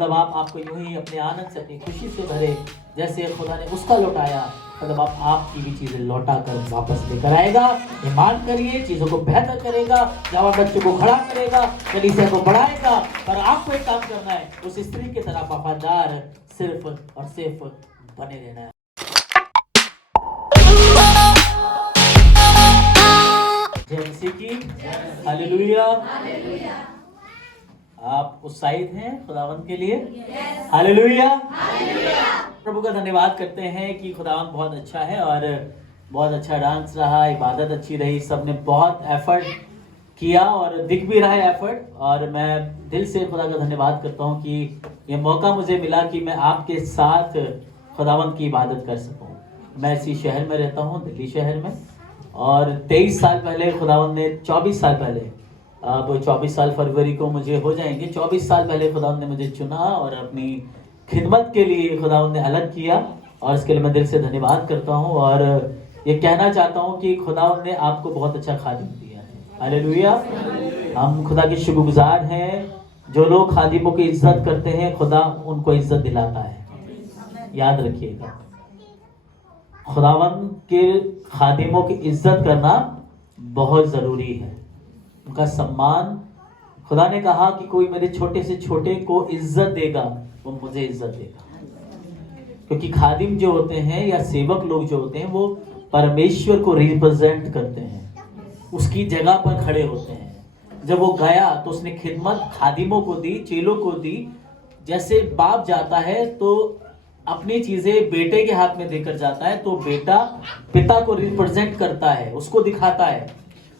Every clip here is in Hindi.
तब आपको यूं ही अपने आनंद से अपनी खुशी से भरे, जैसे खुदा ने उसका लौटाया, मतलब आपकी भी चीजें लौटा कर वापस लेकर आएगा। ईमान करिए, चीजों को बेहतर करेगा, जवान बच्चों को खड़ा करेगा, कलीसिया को बढ़ाएगा। पर आपको एक काम करना है, उस स्त्री की तरह वफादार सिर्फ और सिर्फ बने रहना है। जय मसीह की, हालेलुया। आप उत्साहित हैं खुदावंत के लिए? हालेलुया। प्रभु का धन्यवाद करते हैं कि खुदावंत बहुत अच्छा है और बहुत अच्छा डांस रहा, इबादत अच्छी रही, सबने बहुत एफर्ट किया और दिख भी रहा है एफर्ट। और मैं दिल से खुदा का धन्यवाद करता हूं कि ये मौका मुझे मिला कि मैं आपके साथ खुदावंत की इबादत कर सकूं। मैं इसी शहर में रहता हूं, दिल्ली शहर में, और 23 साल पहले खुदावंत ने, 24 साल पहले, अब 24 साल फरवरी को मुझे हो जाएंगे, 24 साल पहले खुदावंत ने मुझे चुना और अपनी खिदमत के लिए खुदावंत ने अलग किया, और इसके लिए मैं दिल से धन्यवाद करता हूं। और ये कहना चाहता हूं कि खुदावंत ने आपको बहुत अच्छा खादिम दिया है। हालेलुया। हम खुदा के शुक्रगुजार हैं। जो लोग खादिमों की इज्जत करते हैं, खुदा उनको इज्जत दिलाता है, याद रखिएगा। खुदावंत के खादिमों की इज्जत करना बहुत जरूरी है, उनका सम्मान। खुदा ने कहा कि कोई मेरे छोटे से छोटे को इज्जत देगा, वो मुझे इज्जत देगा। क्योंकि खादिम जो होते हैं या सेवक लोग जो होते हैं, वो परमेश्वर को रिप्रेजेंट करते हैं, उसकी जगह पर खड़े होते हैं। जब वो गया तो उसने खिदमत खादिमों को दी, चेलों को दी। जैसे बाप जाता है तो अपनी चीजें बेटे के हाथ में देकर जाता है, तो बेटा पिता को रिप्रेजेंट करता है, उसको दिखाता है।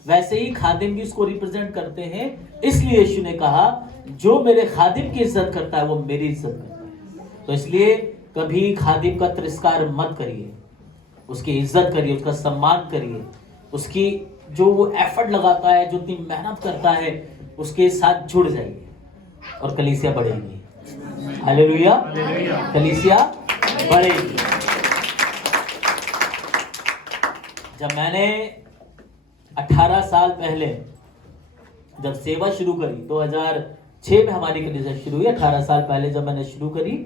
वैसे ही खादिम भी उसको रिप्रेजेंट करते हैं। इसलिए यीशु ने कहा, जो मेरे खादिम की इज्जत करता है वो मेरी इज्जत करता है। तो इसलिए कभी खादिम का तिरस्कार मत करिए, उसकी इज्जत करिए, उसका सम्मान करिए, उसकी जो वो एफर्ट लगाता है, जो इतनी मेहनत करता है, उसके साथ जुड़ जाइए और कलीसिया बढ़ेगी। हालेलुया। कलीसिया बढ़ेगी। जब मैंने 18 साल पहले जब सेवा शुरू करी, 2006 में हमारी कलीसिया शुरू हुई। 18 साल पहले जब मैंने शुरू करी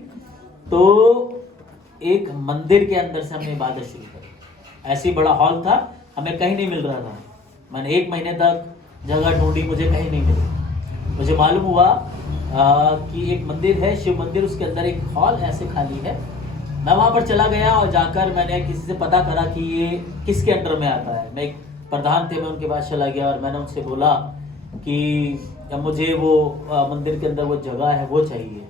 तो एक मंदिर के अंदर से हमने इबादत शुरू करी। ऐसी बड़ा हॉल था, हमें कहीं नहीं मिल रहा था। मैंने 1 महीने तक जगह ढूंढी, मुझे कहीं नहीं मिली। मुझे मालूम हुआ कि एक मंदिर है, शिव मंदिर, उसके अंदर एक हॉल ऐसे खाली है। मैं वहां पर चला गया और जाकर मैंने किसी से पता करा कि ये किसके अंडर में आता है। मैं एक प्रधान थे, मैं उनके पास चला गया और मैंने उनसे बोला कि मुझे वो मंदिर के अंदर वो जगह है वो चाहिए।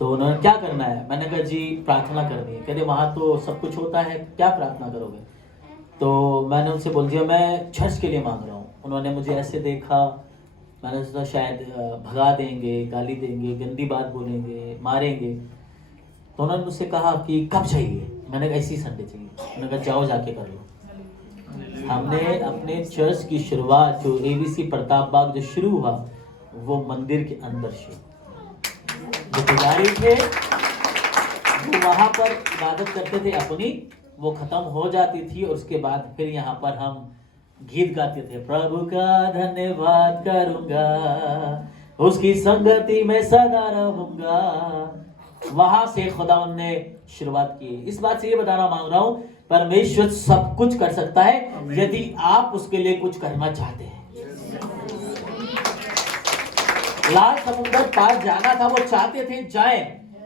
तो उन्होंने, क्या करना है? मैंने कहा जी प्रार्थना करनी है। कहते वहाँ तो सब कुछ होता है, क्या प्रार्थना करोगे? तो मैंने उनसे बोल दिया मैं चर्च के लिए मांग रहा हूँ। उन्होंने मुझे ऐसे देखा, मैंने सोचा शायद भगा देंगे, गाली देंगे, गंदी बात बोलेंगे, मारेंगे। तो उन्होंने मुझसे कहा कि कब चाहिए? मैंने कहा इसी संडे चाहिए। उन्होंने कहा जाओ जाके कर लो। हमने अपने चर्च की शुरुआत जो एबीसी प्रताप बाग जो शुरू हुआ, वो मंदिर के अंदर शुरू। जो पुजारी थे वो वहां पर इबादत करते थे अपनी, वो खत्म हो जाती थी और उसके बाद फिर यहाँ पर हम गीत गाते थे, प्रभु का धन्यवाद करूंगा, उसकी संगति में सदा रहूंगा। वहां से खुदावंद ने शुरुआत की। इस बात से ये बताना मांग रहा हूं, परमेश्वर सब कुछ कर सकता है यदि आप उसके लिए कुछ करना चाहते हैं। लाल समुद्र पार जाना था, वो चाहते थे जाएं।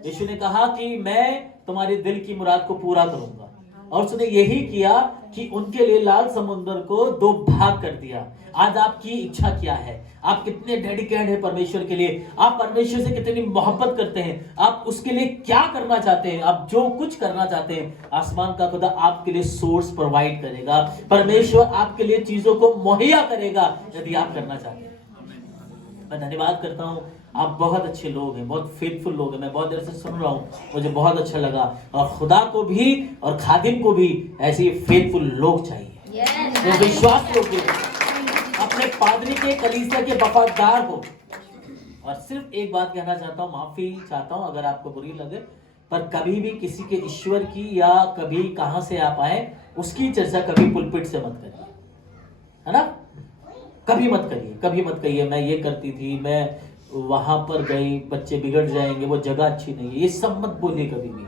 यीशु ने कहा कि मैं तुम्हारे दिल की मुराद को पूरा करूंगा, और उसने यही किया कि उनके लिए लाल समुद्र को 2 भाग कर दिया। आज आपकी इच्छा क्या है? आप कितने डेडिकेटेड हैं परमेश्वर के लिए? आप परमेश्वर से कितनी मोहब्बत करते हैं? आप उसके लिए क्या करना चाहते हैं? आप जो कुछ करना चाहते हैं, आसमान का खुदा आपके लिए सोर्स प्रोवाइड करेगा। परमेश्वर आपके लिए चीजों को मुहैया करेगा यदि आप करना चाहते हैं। मैं धन्यवाद करता हूँ, आप बहुत अच्छे लोग हैं, बहुत फेथफुल लोग हैं। मैं बहुत देर से सुन रहा हूँ, मुझे बहुत अच्छा लगा। और खुदा को भी और खादिम को भी ऐसे फेथफुल लोग चाहिए, जो विश्वास लोग अपने पादरी के, कलीसिया के वफादार हो। और सिर्फ एक बात कहना चाहता हूँ, माफी चाहता हूँ अगर आपको बुरी लगे, पर कभी भी किसी के ईश्वर की या कभी कहां से आप आए उसकी चर्चा कभी पुलपिट से मत करिए, है ना? कभी मत करिए, कभी मत कहिए मैं ये करती थी, मैं वहां पर गए बच्चे बिगड़ जाएंगे, वो जगह अच्छी नहीं है, ये सब मत बोलिए कभी भी।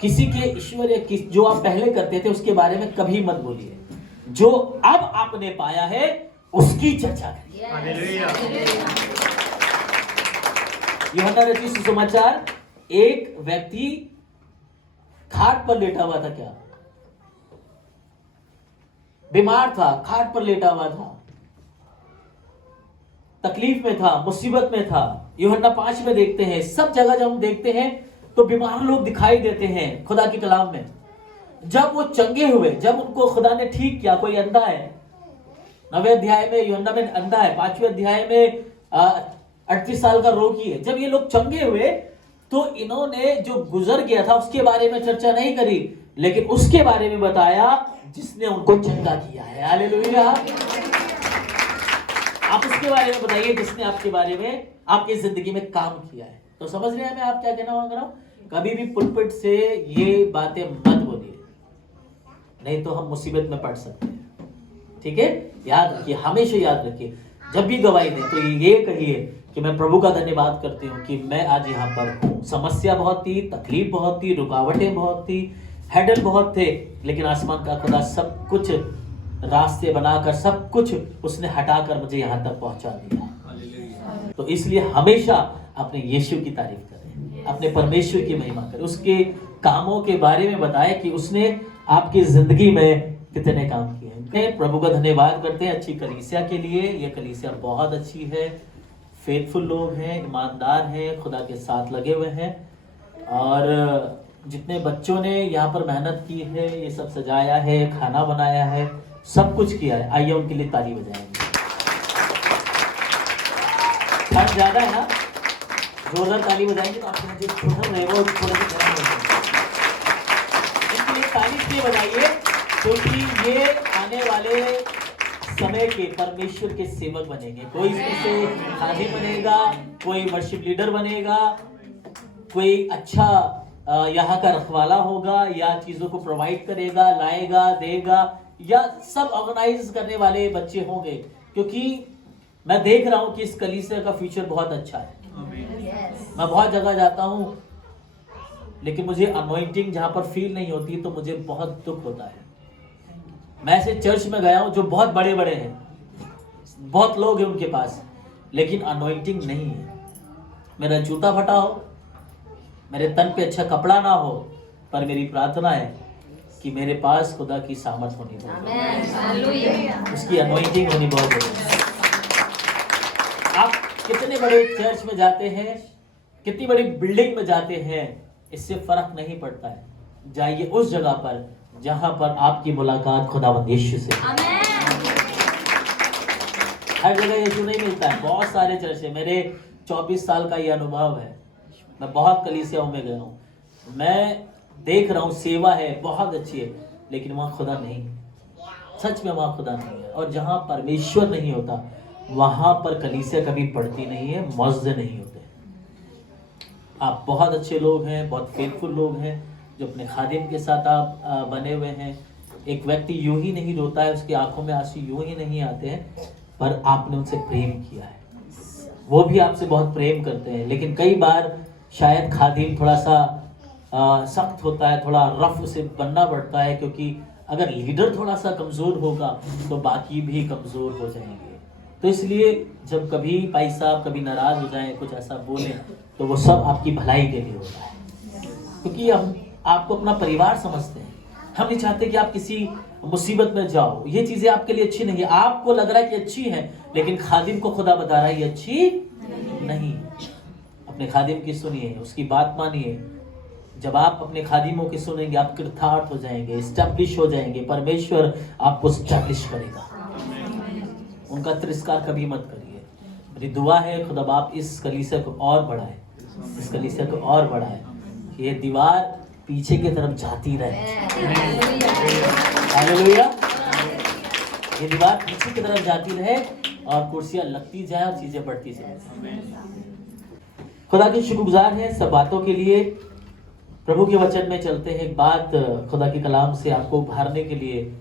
किसी के ईश्वर या जो आप पहले करते थे उसके बारे में कभी मत बोलिए। जो अब आपने पाया है उसकी चर्चा करिए। यूहन्ना रचित सुसमाचार, एक व्यक्ति खाट पर लेटा हुआ था, क्या बीमार था, खाट पर लेटा हुआ था, तकलीफ में था, मुसीबत में था। यूहन्ना 5 में देखते हैं, सब जगह जब हम देखते हैं तो बीमार लोग दिखाई देते हैं खुदा के कलाम में। जब वो चंगे हुए, जब उनको खुदा ने ठीक किया, कोई अंधा है 9वें अध्याय में, यूहन्ना में अंधा है, 5वें अध्याय में 38 साल का रोगी है। जब ये लोग चंगे हुए तो इन्होंने जो गुजर गया था उसके बारे में चर्चा नहीं करी, लेकिन उसके बारे में बताया जिसने उनको चंगा किया है। हालेलुया। आप उसके बारे में बताइए जिसने आपके बारे में, आपकी जिंदगी में काम किया है। तो समझ रहे हैं मैं आप क्या कहना मांग रहा हूं? कभी भी पुलपिट से ये बातें मत बोलिए, नहीं तो हम मुसीबत में पड़ सकते हैं। ठीक है, याद रखिए, हमेशा याद रखिए, जब भी गवाही दें तो ये कहिए कि मैं प्रभु का धन्यवाद करती हूँ कि मैं आज यहाँ पर हूँ। समस्या बहुत थी, तकलीफ बहुत थी, रुकावटें बहुत थी, हैडल बहुत थे, लेकिन आसमान का खुदा सब कुछ रास्ते बनाकर, सब कुछ उसने हटाकर मुझे यहाँ तक पहुँचा दिया। तो इसलिए हमेशा अपने यीशु की तारीफ करें, अपने परमेश्वर की महिमा करें, उसके कामों के बारे में बताएं कि उसने आपकी जिंदगी में कितने काम किए हैं। प्रभु का धन्यवाद करते हैं अच्छी कलीसिया के लिए। ये कलीसिया बहुत अच्छी है, फेथफुल लोग हैं, ईमानदार हैं, खुदा के साथ लगे हुए हैं, और जितने बच्चों ने यहाँ पर मेहनत की है, ये सब सजाया है, खाना बनाया है, सब कुछ किया है, आइए उनके लिए ताली बजाएंगे। ठंड ज्यादा है ना, जोरदार ताली बजाएंगे तो आपके जो ठंड है वो थोड़ा सा गर्म हो जाएगा। इनके लिए ताली इसलिए बजाइए क्योंकि ये आने वाले समय के परमेश्वर के सेवक बनेंगे। कोई इसमें से खादिम बनेगा, कोई वर्शिप लीडर बनेगा, कोई अच्छा यहाँ का रखवाला होगा, या चीजों को प्रोवाइड करेगा, लाएगा, देगा, या सब ऑर्गेनाइज करने वाले बच्चे होंगे। क्योंकि मैं देख रहा हूं कि इस कलीसिया का फ्यूचर बहुत अच्छा है। मैं बहुत जगह जाता हूं, लेकिन मुझे अनॉइंटिंग जहां पर फील नहीं होती तो मुझे बहुत दुख होता है। मैं ऐसे चर्च में गया हूं जो बहुत बड़े बड़े हैं, बहुत लोग हैं उनके पास, लेकिन अनॉइंटिंग नहीं है। मेरा जूता फटा हो, मेरे तन पे अच्छा कपड़ा ना हो, पर मेरी प्रार्थना है कि मेरे पास खुदा की सामर्थ होनी चाहिए, उसकी अनॉइंटिंग होनी बहुत जरूरी है। आप कितने बड़े चर्च में जाते हैं, कितनी बड़ी बिल्डिंग में जाते हैं, इससे फर्क नहीं पड़ता है। जाइए उस जगह पर जहां पर आपकी मुलाकात खुदावंद यीशु से। हर जगह यीशु नहीं मिलता है। बहुत सारे चर्च है, मेरे 24 साल का ये अनुभव है, मैं बहुत कलीसियाओं में गया हूँ, मैं देख रहा हूँ सेवा है बहुत अच्छी है, लेकिन वहाँ खुदा नहीं, सच में वहाँ खुदा नहीं है। और जहाँ परमेश्वर नहीं होता वहाँ पर कलीसिया कभी पड़ती नहीं है, मौजे नहीं होते। आप बहुत अच्छे लोग हैं, बहुत फेथफुल लोग हैं, जो अपने खादिम के साथ आप बने हुए हैं। एक व्यक्ति यूं ही नहीं रोता है, उसकी आंखों में आंसू यूं ही नहीं आते हैं, पर आपने उनसे प्रेम किया है, वो भी आपसे बहुत प्रेम करते हैं। लेकिन कई बार शायद खादिम थोड़ा सा सख्त होता है, थोड़ा रफ उसे बनना पड़ता है, क्योंकि अगर लीडर थोड़ा सा कमज़ोर होगा तो बाकी भी कमज़ोर हो जाएंगे। तो इसलिए जब कभी भाई साहब कभी नाराज़ हो जाएं, कुछ ऐसा बोलें, तो वो सब आपकी भलाई के लिए होता है, क्योंकि हम आपको अपना परिवार समझते हैं। हम नहीं चाहते कि आप किसी मुसीबत में जाओ। ये चीज़ें आपके लिए अच्छी नहीं है, आपको लग रहा है कि अच्छी है, लेकिन खादिम को खुदा बता रहा है ये अच्छी नहीं। अपने खादिम की सुनिए, उसकी बात मानिए। जब आप अपने खादिमों की सुनेंगे, आप कृतार्थ हो जाएंगे, स्टैब्लिश हो जाएंगे, परमेश्वर आपको स्टैब्लिश करेगा। उनका तिरस्कार कभी मत करिए। मेरी दुआ है खुदा बाप इस कलीसिया को और बढ़ाए, इस कलीसिया को और बढ़ाए, ये दीवार पीछे की तरफ जाती रहे। हालेलुया। ये दीवार पीछे की तरफ जाती रहे और कुर्सियां लगती जाए और चीजें बढ़ती जाए। खुदा के शुक्रगुजार हैं सब बातों के लिए। प्रभु के वचन में चलते हैं। एक बात खुदा के कलाम से आपको उभारने के लिए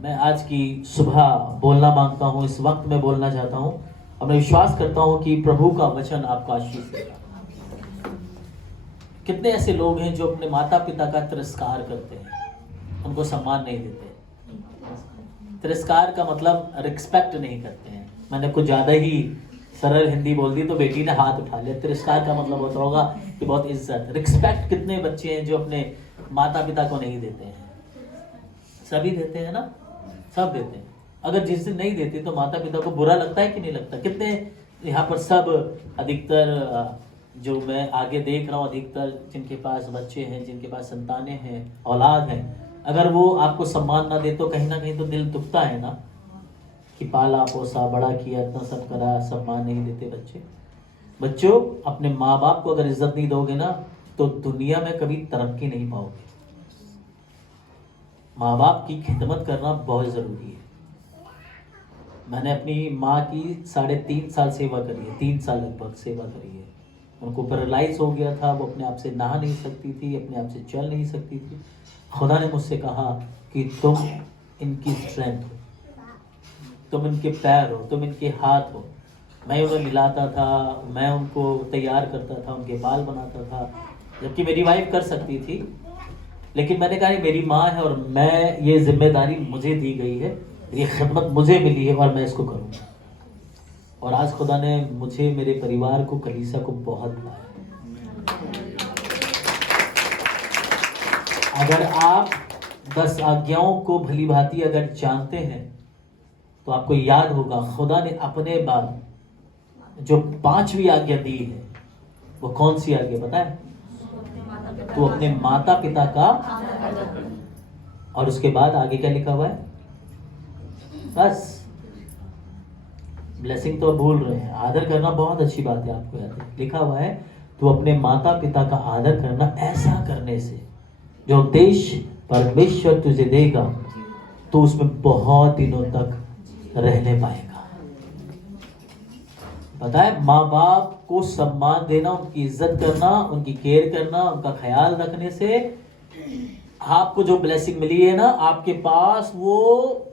मैं आज की सुबह बोलना मांगता हूँ, इस वक्त में बोलना चाहता हूँ। और मैं विश्वास करता हूं कि प्रभु का वचन आपको आशीष देगा। कितने ऐसे लोग हैं जो अपने माता पिता का तिरस्कार करते हैं, उनको सम्मान नहीं देते। तिरस्कार का मतलब रिस्पेक्ट नहीं करते हैं। मैंने कुछ ज़्यादा ही सरल हिंदी बोल दी तो बेटी ने हाथ उठा लिया। तिरस्कार का मतलब होता होगा कि बहुत इज्जत, रिस्पेक्ट। कितने बच्चे हैं जो अपने माता पिता को नहीं देते हैं? सभी देते हैं ना, सब देते हैं। अगर जिस दिन नहीं देते तो माता पिता को बुरा लगता है कि नहीं लगता? कितने यहाँ पर सब अधिकतर जो मैं आगे देख रहा हूँ, अधिकतर जिनके पास बच्चे हैं, जिनके पास संतानें हैं, औलाद हैं, अगर वो आपको सम्मान ना दे तो कहीं ना कहीं तो दिल दुखता है ना, कि पाला पोसा बड़ा किया, इतना सब करा, सम्मान नहीं देते बच्चे। बच्चों, अपने माँ बाप को अगर इज्जत नहीं दोगे ना तो दुनिया में कभी तरक्की नहीं पाओगे। माँ बाप की खिदमत करना बहुत ज़रूरी है। मैंने अपनी माँ की 3.5 साल सेवा करी है, 3 साल लगभग सेवा करी है। उनको पैरालाइज हो गया था, वो अपने आप से नहा नहीं सकती थी, अपने आप से चल नहीं सकती थी। खुदा ने मुझसे कहा कि तुम इनकी स्ट्रेंथ हो, तुम इनके पैर हो, तुम इनके हाथ हो। मैं उन्हें मिलाता था, मैं उनको तैयार करता था, उनके बाल बनाता था, जबकि मेरी वाइफ कर सकती थी। लेकिन मैंने कहा मेरी माँ है और मैं, ये जिम्मेदारी मुझे दी गई है, ये खिदमत मुझे मिली है और मैं इसको करूँगा। और आज खुदा ने मुझे, मेरे परिवार को, कलीसिया को बहुत बुलाया। अगर आप 10 आज्ञाओं को भली भांति अगर जानते हैं तो आपको याद होगा खुदा ने अपने बाद जो 5वीं आज्ञा दी है, वो कौन सी आज्ञा पता है? तो अपने माता पिता का, और उसके बाद आगे क्या लिखा हुआ है? बस ब्लेसिंग तो भूल रहे हैं, आदर करना बहुत अच्छी बात है, आपको याद है, लिखा हुआ है तो अपने माता पिता का आदर करना, ऐसा करने से जो देश परमेश्वर तुझे देगा तो उसमें बहुत दिनों तक रहने पाएगा। पता है, माँ बाप को सम्मान देना, उनकी इज्जत करना, उनकी केयर करना, उनका ख्याल रखने से आपको जो ब्लेसिंग मिली है ना, आपके पास वो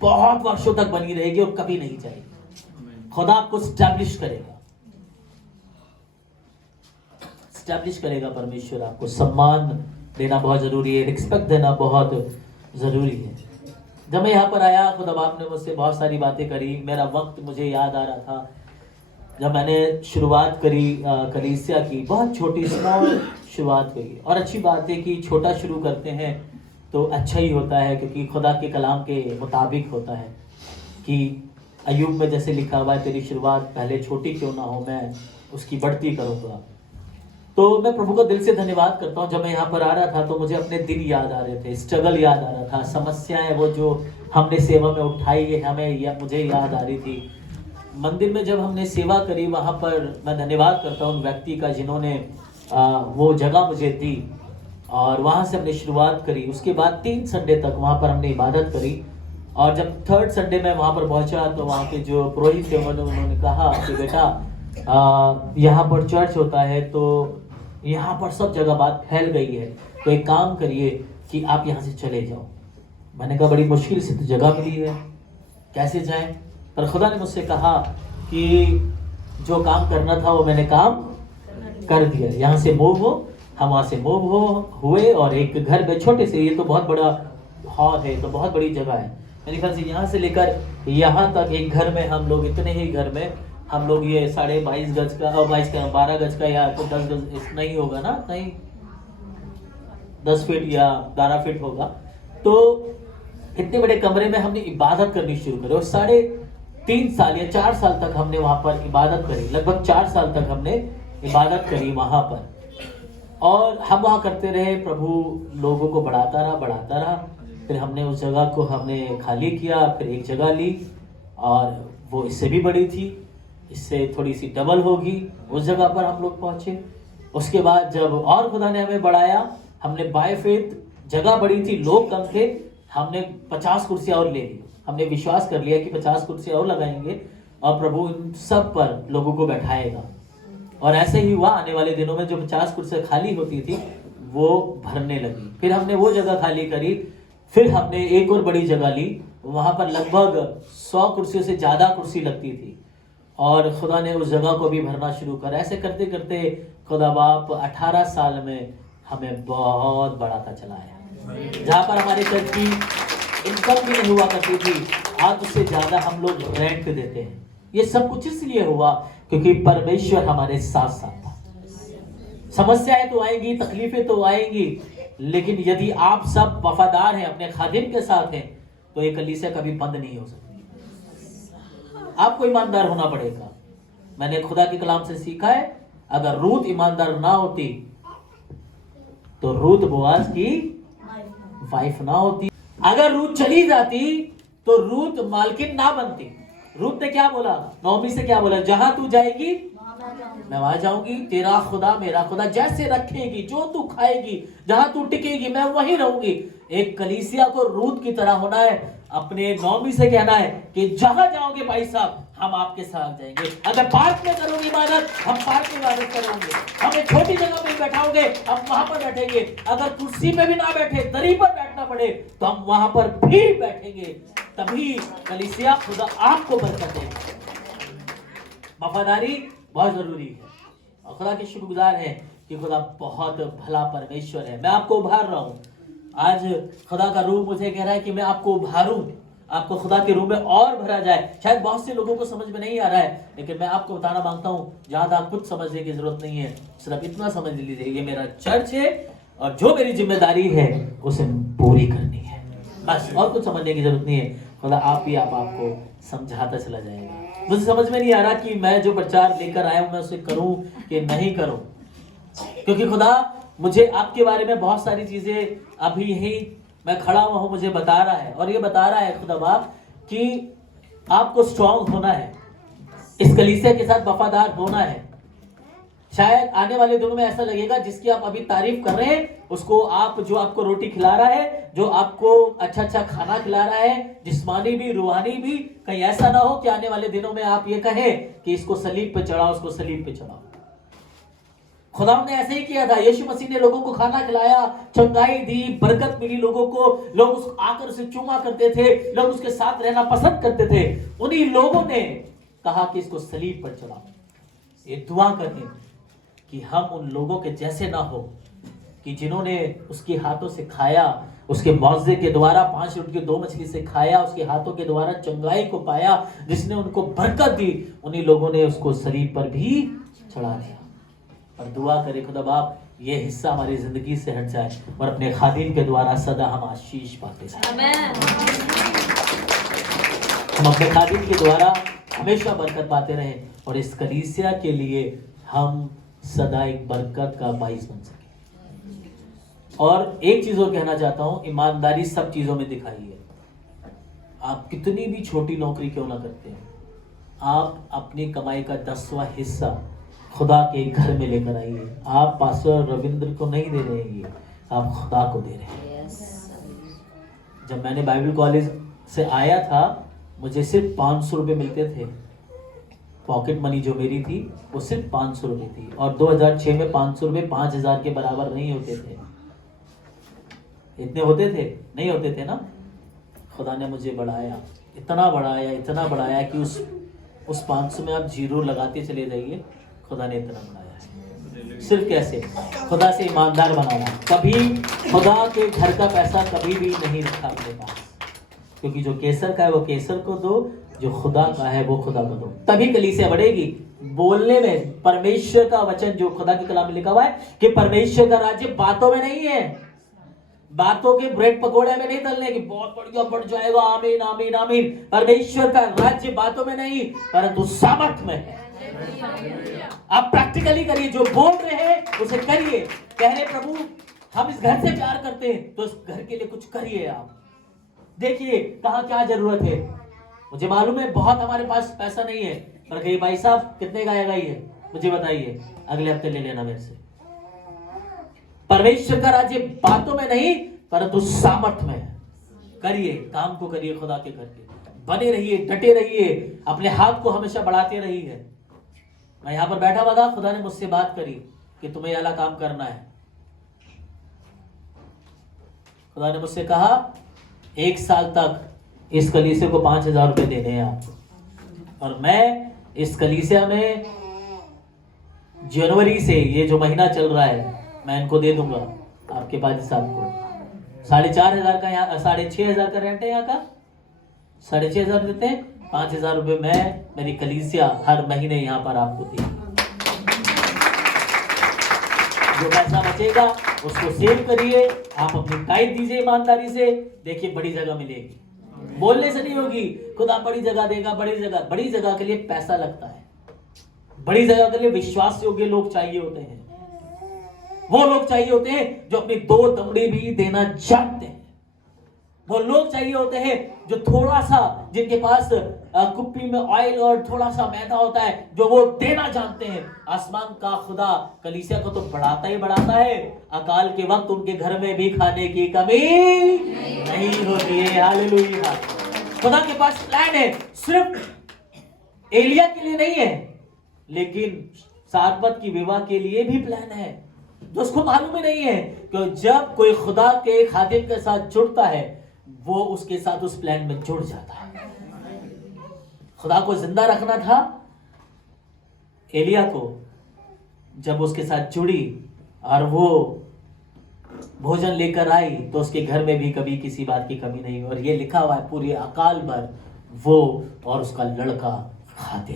बहुत वर्षों तक बनी रहेगी और कभी नहीं जाएगी। खुदा आपको स्टैब्लिश करेगा, स्टैब्लिश करेगा परमेश्वर। आपको सम्मान देना बहुत जरूरी है, रिस्पेक्ट देना बहुत जरूरी है। जब मैं यहाँ पर आया, खुदा बाप ने मुझसे बहुत सारी बातें करी। मेरा वक्त मुझे याद आ रहा था जब मैंने शुरुआत करी कलीसिया की, बहुत छोटी स्मॉल शुरुआत हुई। और अच्छी बात है कि छोटा शुरू करते हैं तो अच्छा ही होता है, क्योंकि खुदा के कलाम के मुताबिक होता है कि अय्यूब में जैसे लिखा हुआ है, तेरी शुरुआत पहले छोटी क्यों ना हो, मैं उसकी बढ़ती करूँगा। तो मैं प्रभु का दिल से धन्यवाद करता हूँ। जब मैं यहाँ पर आ रहा था तो मुझे अपने दिन याद आ रहे थे, स्ट्रगल याद आ रहा था, समस्याएं वो जो हमने सेवा में उठाई है, मुझे याद आ रही थी। मंदिर में जब हमने सेवा करी, वहाँ पर मैं धन्यवाद करता हूँ उन व्यक्ति का जिन्होंने वो जगह मुझे दी, और वहाँ से हमने शुरुआत करी। उसके बाद 3 संडे तक वहाँ पर हमने इबादत करी। और जब 3rd संडे में वहाँ पर पहुँचा तो वहाँ के जो पुरोहित थे उन्होंने कहा कि बेटा यहाँ पर चर्च होता है, तो यहाँ पर सब जगह बात फैल गई है, तो एक काम करिए कि आप यहाँ से चले जाओ। मैंने कहा बड़ी मुश्किल से तो जगह मिली है, कैसे जाएं? पर खुदा ने मुझसे कहा कि जो काम करना था वो मैंने काम कर दिया, यहाँ से मूव हो। हम वहाँ से मूव हुए और एक घर में छोटे से, ये तो बहुत बड़ा हॉल है, तो बहुत बड़ी जगह है, मेरे ख्याल से यहाँ से लेकर यहाँ तक एक घर में हम लोग, इतने ही घर में हम लोग, ये 22.5 गज का और 12 गज का या तो 10 गज इतना ही होगा ना, नहीं 10 फीट या 12 फीट होगा। तो इतने बड़े कमरे में हमने इबादत करनी शुरू करी और 3.5 साल या 4 साल तक हमने वहाँ पर इबादत करी। लगभग 4 साल तक हमने इबादत करी वहाँ पर, और हम वहाँ करते रहे। प्रभु लोगों को बढ़ाता रहा। फिर हमने उस जगह को हमने खाली किया, फिर एक जगह ली और वो इससे भी बड़ी थी, इससे थोड़ी सी डबल होगी, उस जगह पर हम लोग पहुँचे। उसके बाद जब और खुदा ने हमें बढ़ाया, हमने बाय फेथ, जगह बड़ी थी, लोग कम थे, हमने 50 कुर्सियाँ और ले ली। हमने विश्वास कर लिया कि 50 कुर्सियाँ और लगाएंगे और प्रभु इन सब पर लोगों को बैठाएगा। और ऐसे ही हुआ। आने वाले दिनों में जो 50 कुर्सियाँ खाली होती थी वो भरने लगी। फिर हमने वो जगह खाली करी, फिर हमने एक और बड़ी जगह ली, वहाँ पर लगभग 100 कुर्सियों से ज़्यादा कुर्सी लगती थी। और खुदा ने उस जगह को भी भरना शुरू करा। ऐसे करते करते खुदा बाप 18 साल में हमें बहुत बढ़ाता चलाया। जहाँ पर हमारे चर्च की इनकम भी नहीं हुआ करती थी, आज उससे ज़्यादा हम लोग रेंट पे देते हैं। ये सब कुछ इसलिए हुआ क्योंकि परमेश्वर हमारे साथ साथ था। समस्याएं तो आएंगी, तकलीफें तो आएंगी, लेकिन यदि आप सब वफादार हैं, अपने खादिम के साथ हैं, तो ये कलीसिया कभी बंद नहीं हो सकती। आपको ईमानदार होना पड़ेगा। मैंने खुदा के कलाम से सीखा है, अगर रूत ईमानदार ना होती तो रूत बोआज की वाइफ ना होती। अगर रूत चली जाती तो रूत मालकिन ना बनती। रूत ने क्या बोला? नौमी से क्या बोला? जहां तू जाएगी मैं वहां जाऊंगी, तेरा खुदा मेरा खुदा, जैसे रखेगी, जो तू खाएगी, जहां तू टिकेगी, मैं वहीं रहूंगी। एक कलीसिया को रूत की तरह होना है। अपने नौमी से कहना है कि जहां जाओगे भाई साहब, हम आपके साथ जाएंगे। अगर पार्क में करोगे इबादत, हम पार्क में इबादत करेंगे। हमें छोटी जगह में बैठाओगे, हम वहां पर बैठेंगे। अगर कुर्सी में भी ना बैठे, दरी पर बैठना पड़े, तो हम वहां पर भी बैठेंगे। तभी कलीसिया खुदा आपको बरकत देगा। वफादारी बहुत जरूरी है और खुदा के शुक्रगुजार हैं कि खुदा बहुत भला परमेश्वर है। मैं आपको उभार रहा हूँ। आज खुदा का रूह मुझे कह रहा है कि मैं आपको उभारूं, आपको खुदा के रूह में और भरा जाए। शायद बहुत से लोगों को समझ में नहीं आ रहा है, लेकिन मैं आपको बताना मांगता हूँ, ज्यादा कुछ समझने की जरूरत नहीं है। सिर्फ इतना समझ लीजिए, ये मेरा चर्च है और जो मेरी जिम्मेदारी है उसे पूरी करनी है, बस। और कुछ समझने की जरूरत नहीं है। खुदा आप ही आपको समझाता चला जाएगा। मुझे समझ में नहीं आ रहा कि मैं जो प्रचार लेकर आया हूं, मैं उसे करूं कि नहीं करूं, क्योंकि खुदा मुझे आपके बारे में बहुत सारी चीजें अभी यही मैं खड़ा हुआ हूं मुझे बता रहा है। और ये बता रहा है खुदा बाप कि आपको स्ट्रांग होना है, इस कलीसिया के साथ वफादार होना है। शायद आने वाले दिनों में ऐसा लगेगा जिसकी आप अभी तारीफ कर रहे हैं, उसको आप, जो आपको रोटी खिला रहा है, जो आपको अच्छा अच्छा खाना खिला रहा है, जिस्मानी भी रूहानी भी, कहीं ऐसा ना हो कि आने वाले दिनों में आप ये कहें कि इसको सलीब पे चढ़ाओ, उसको सलीब पे चढ़ाओ। खुदा ने ऐसे ही किया था। यीशु मसीह ने लोगों को खाना खिलाया, चंगाई दी, बरकत मिली लोगों को, लोग उसको आकर उसे चूमा करते थे, लोग उसके साथ रहना पसंद करते थे। उन्हीं लोगों ने कहा कि इसको सलीब पर चढ़ाओ। ये दुआ करें कि हम उन लोगों के जैसे ना हो कि जिन्होंने उसके हाथों से खाया, उसके मौजे के द्वारा 5 रोटी 2 मछली से खाया, उसके हाथों के द्वारा चंगाई को पाया, जिसने उनको बरकत दी, उन्हीं लोगों ने उसको सलीब पर भी चढ़ा दिया। और दुआ करे खुदा बाप ये हिस्सा हमारी जिंदगी से हट जाए और अपने खादिम के द्वारा सदा हम आशीष पाते रहें। हम अपने खादिम के द्वारा हमेशा बरकत पाते रहें और इस कलीसिया के लिए हम सदा एक बरकत का बाइस बन सके। और एक चीज और कहना चाहता हूं, ईमानदारी सब चीजों में दिखाई है। आप कितनी भी छोटी नौकरी क्यों ना करते हैं, आप अपनी कमाई का 10वां हिस्सा खुदा के घर में लेकर आइए। आप पास्टर रविंद्र को नहीं दे रहे हैं, आप खुदा को दे रहे हैं। जब मैंने बाइबल कॉलेज से आया था, मुझे सिर्फ 500 रुपये मिलते थे। पॉकेट मनी जो मेरी थी वो सिर्फ 500 रुपये थी। और 2006 में 500 रुपये 5000 के बराबर नहीं होते थे। इतने होते थे? नहीं होते थे ना। खुदा ने मुझे बढ़ाया, इतना बढ़ाया कि उस 500 में आप जीरो लगाते चले जाइए। खुदा ने इतना बढ़ाया है। सिर्फ कैसे? खुदा से ईमानदार बनाना। कभी खुदा के घर का पैसा कभी भी नहीं रखा अपने पास, क्योंकि जो केसर का है वो केसर को दो, जो खुदा का है वो खुदा को दो, तभी कलीसिया बढ़ेगी। बोलने में परमेश्वर का वचन जो खुदा के कलाम में लिखा हुआ है कि परमेश्वर का राज्य बातों में नहीं है, बातों के ब्रेड पकोड़े में नहीं तलने की बहुत बढ़िया बढ़ जाएगा, आमीन आमीन आमीन। परमेश्वर का राज्य बातों में नहीं परंतु सामर्थ में है। आप प्रैक्टिकली करिए, जो बोल रहे हैं उसे करिए। कह रहे प्रभु हम इस घर से प्यार करते हैं तो इस घर के लिए कुछ करिए। आप देखिए कहाँ क्या जरूरत है। मुझे मालूम है बहुत हमारे पास पैसा नहीं है, पर कहिए भाई साहब कितने का आएगा ये मुझे बताइए, अगले हफ्ते ले लेना मेरे से। परमेश्वर का राज्य बातों में नहीं परंतु सामर्थ में है। करिए, काम को करिए, खुदा के करके बने रहिए, डटे रहिए, अपने हाथ को हमेशा बढ़ाते रहिए। मैं यहाँ पर बैठा हुआ था, खुदा ने मुझसे बात करी कि तुम्हें वाला काम करना है। खुदा ने मुझसे कहा 1 साल तक इस कलीसिया को 5000 रुपए देने हैं आपको, और मैं इस कलीसिया में जनवरी से ये जो महीना चल रहा है मैं इनको दे दूंगा आपके बाजी साहब को 4,500 का, यहाँ 6,500 का रेंट है यहाँ का, 6,500 देते हैं, 5,000 रुपये मैं मेरी कलीसिया हर महीने यहाँ पर आपको देगी। जो पैसा बचेगा उसको सेव करिए, आप अपनी टाइट दीजिए ईमानदारी से, देखिए बड़ी जगह मिलेगी। बोलने से नहीं होगी, खुदा बड़ी जगह देगा, बड़ी जगह के लिए पैसा लगता है, बड़ी जगह के लिए विश्वास योग्य लोग चाहिए होते हैं, वो लोग चाहिए होते हैं जो अपनी 2 दमड़ी भी देना जानते हैं, वो लोग चाहिए होते हैं जो थोड़ा सा, जिनके पास कुप्पी में ऑयल और थोड़ा सा मैदा होता है, जो वो देना जानते हैं। आसमान का खुदा कलीसिया को तो बढ़ाता ही बढ़ाता है, अकाल के वक्त उनके घर में भी खाने की कमी नहीं होती है। हालेलुया। खुदा के पास प्लान है, सिर्फ एलिया के लिए नहीं है, लेकिन सारपत की विवाह के लिए भी प्लान है, जो उसको मालूम ही नहीं है कि जब कोई खुदा के खादिम के साथ जुड़ता है वो उसके साथ उस प्लान में जुड़ जाता है। खुदा को जिंदा रखना था एलिया को, जब उसके साथ जुड़ी और वो भोजन लेकर आई तो उसके घर में भी कभी किसी बात की कमी नहीं। और ये लिखा हुआ है पूरे अकाल भर वो और उसका लड़का खाते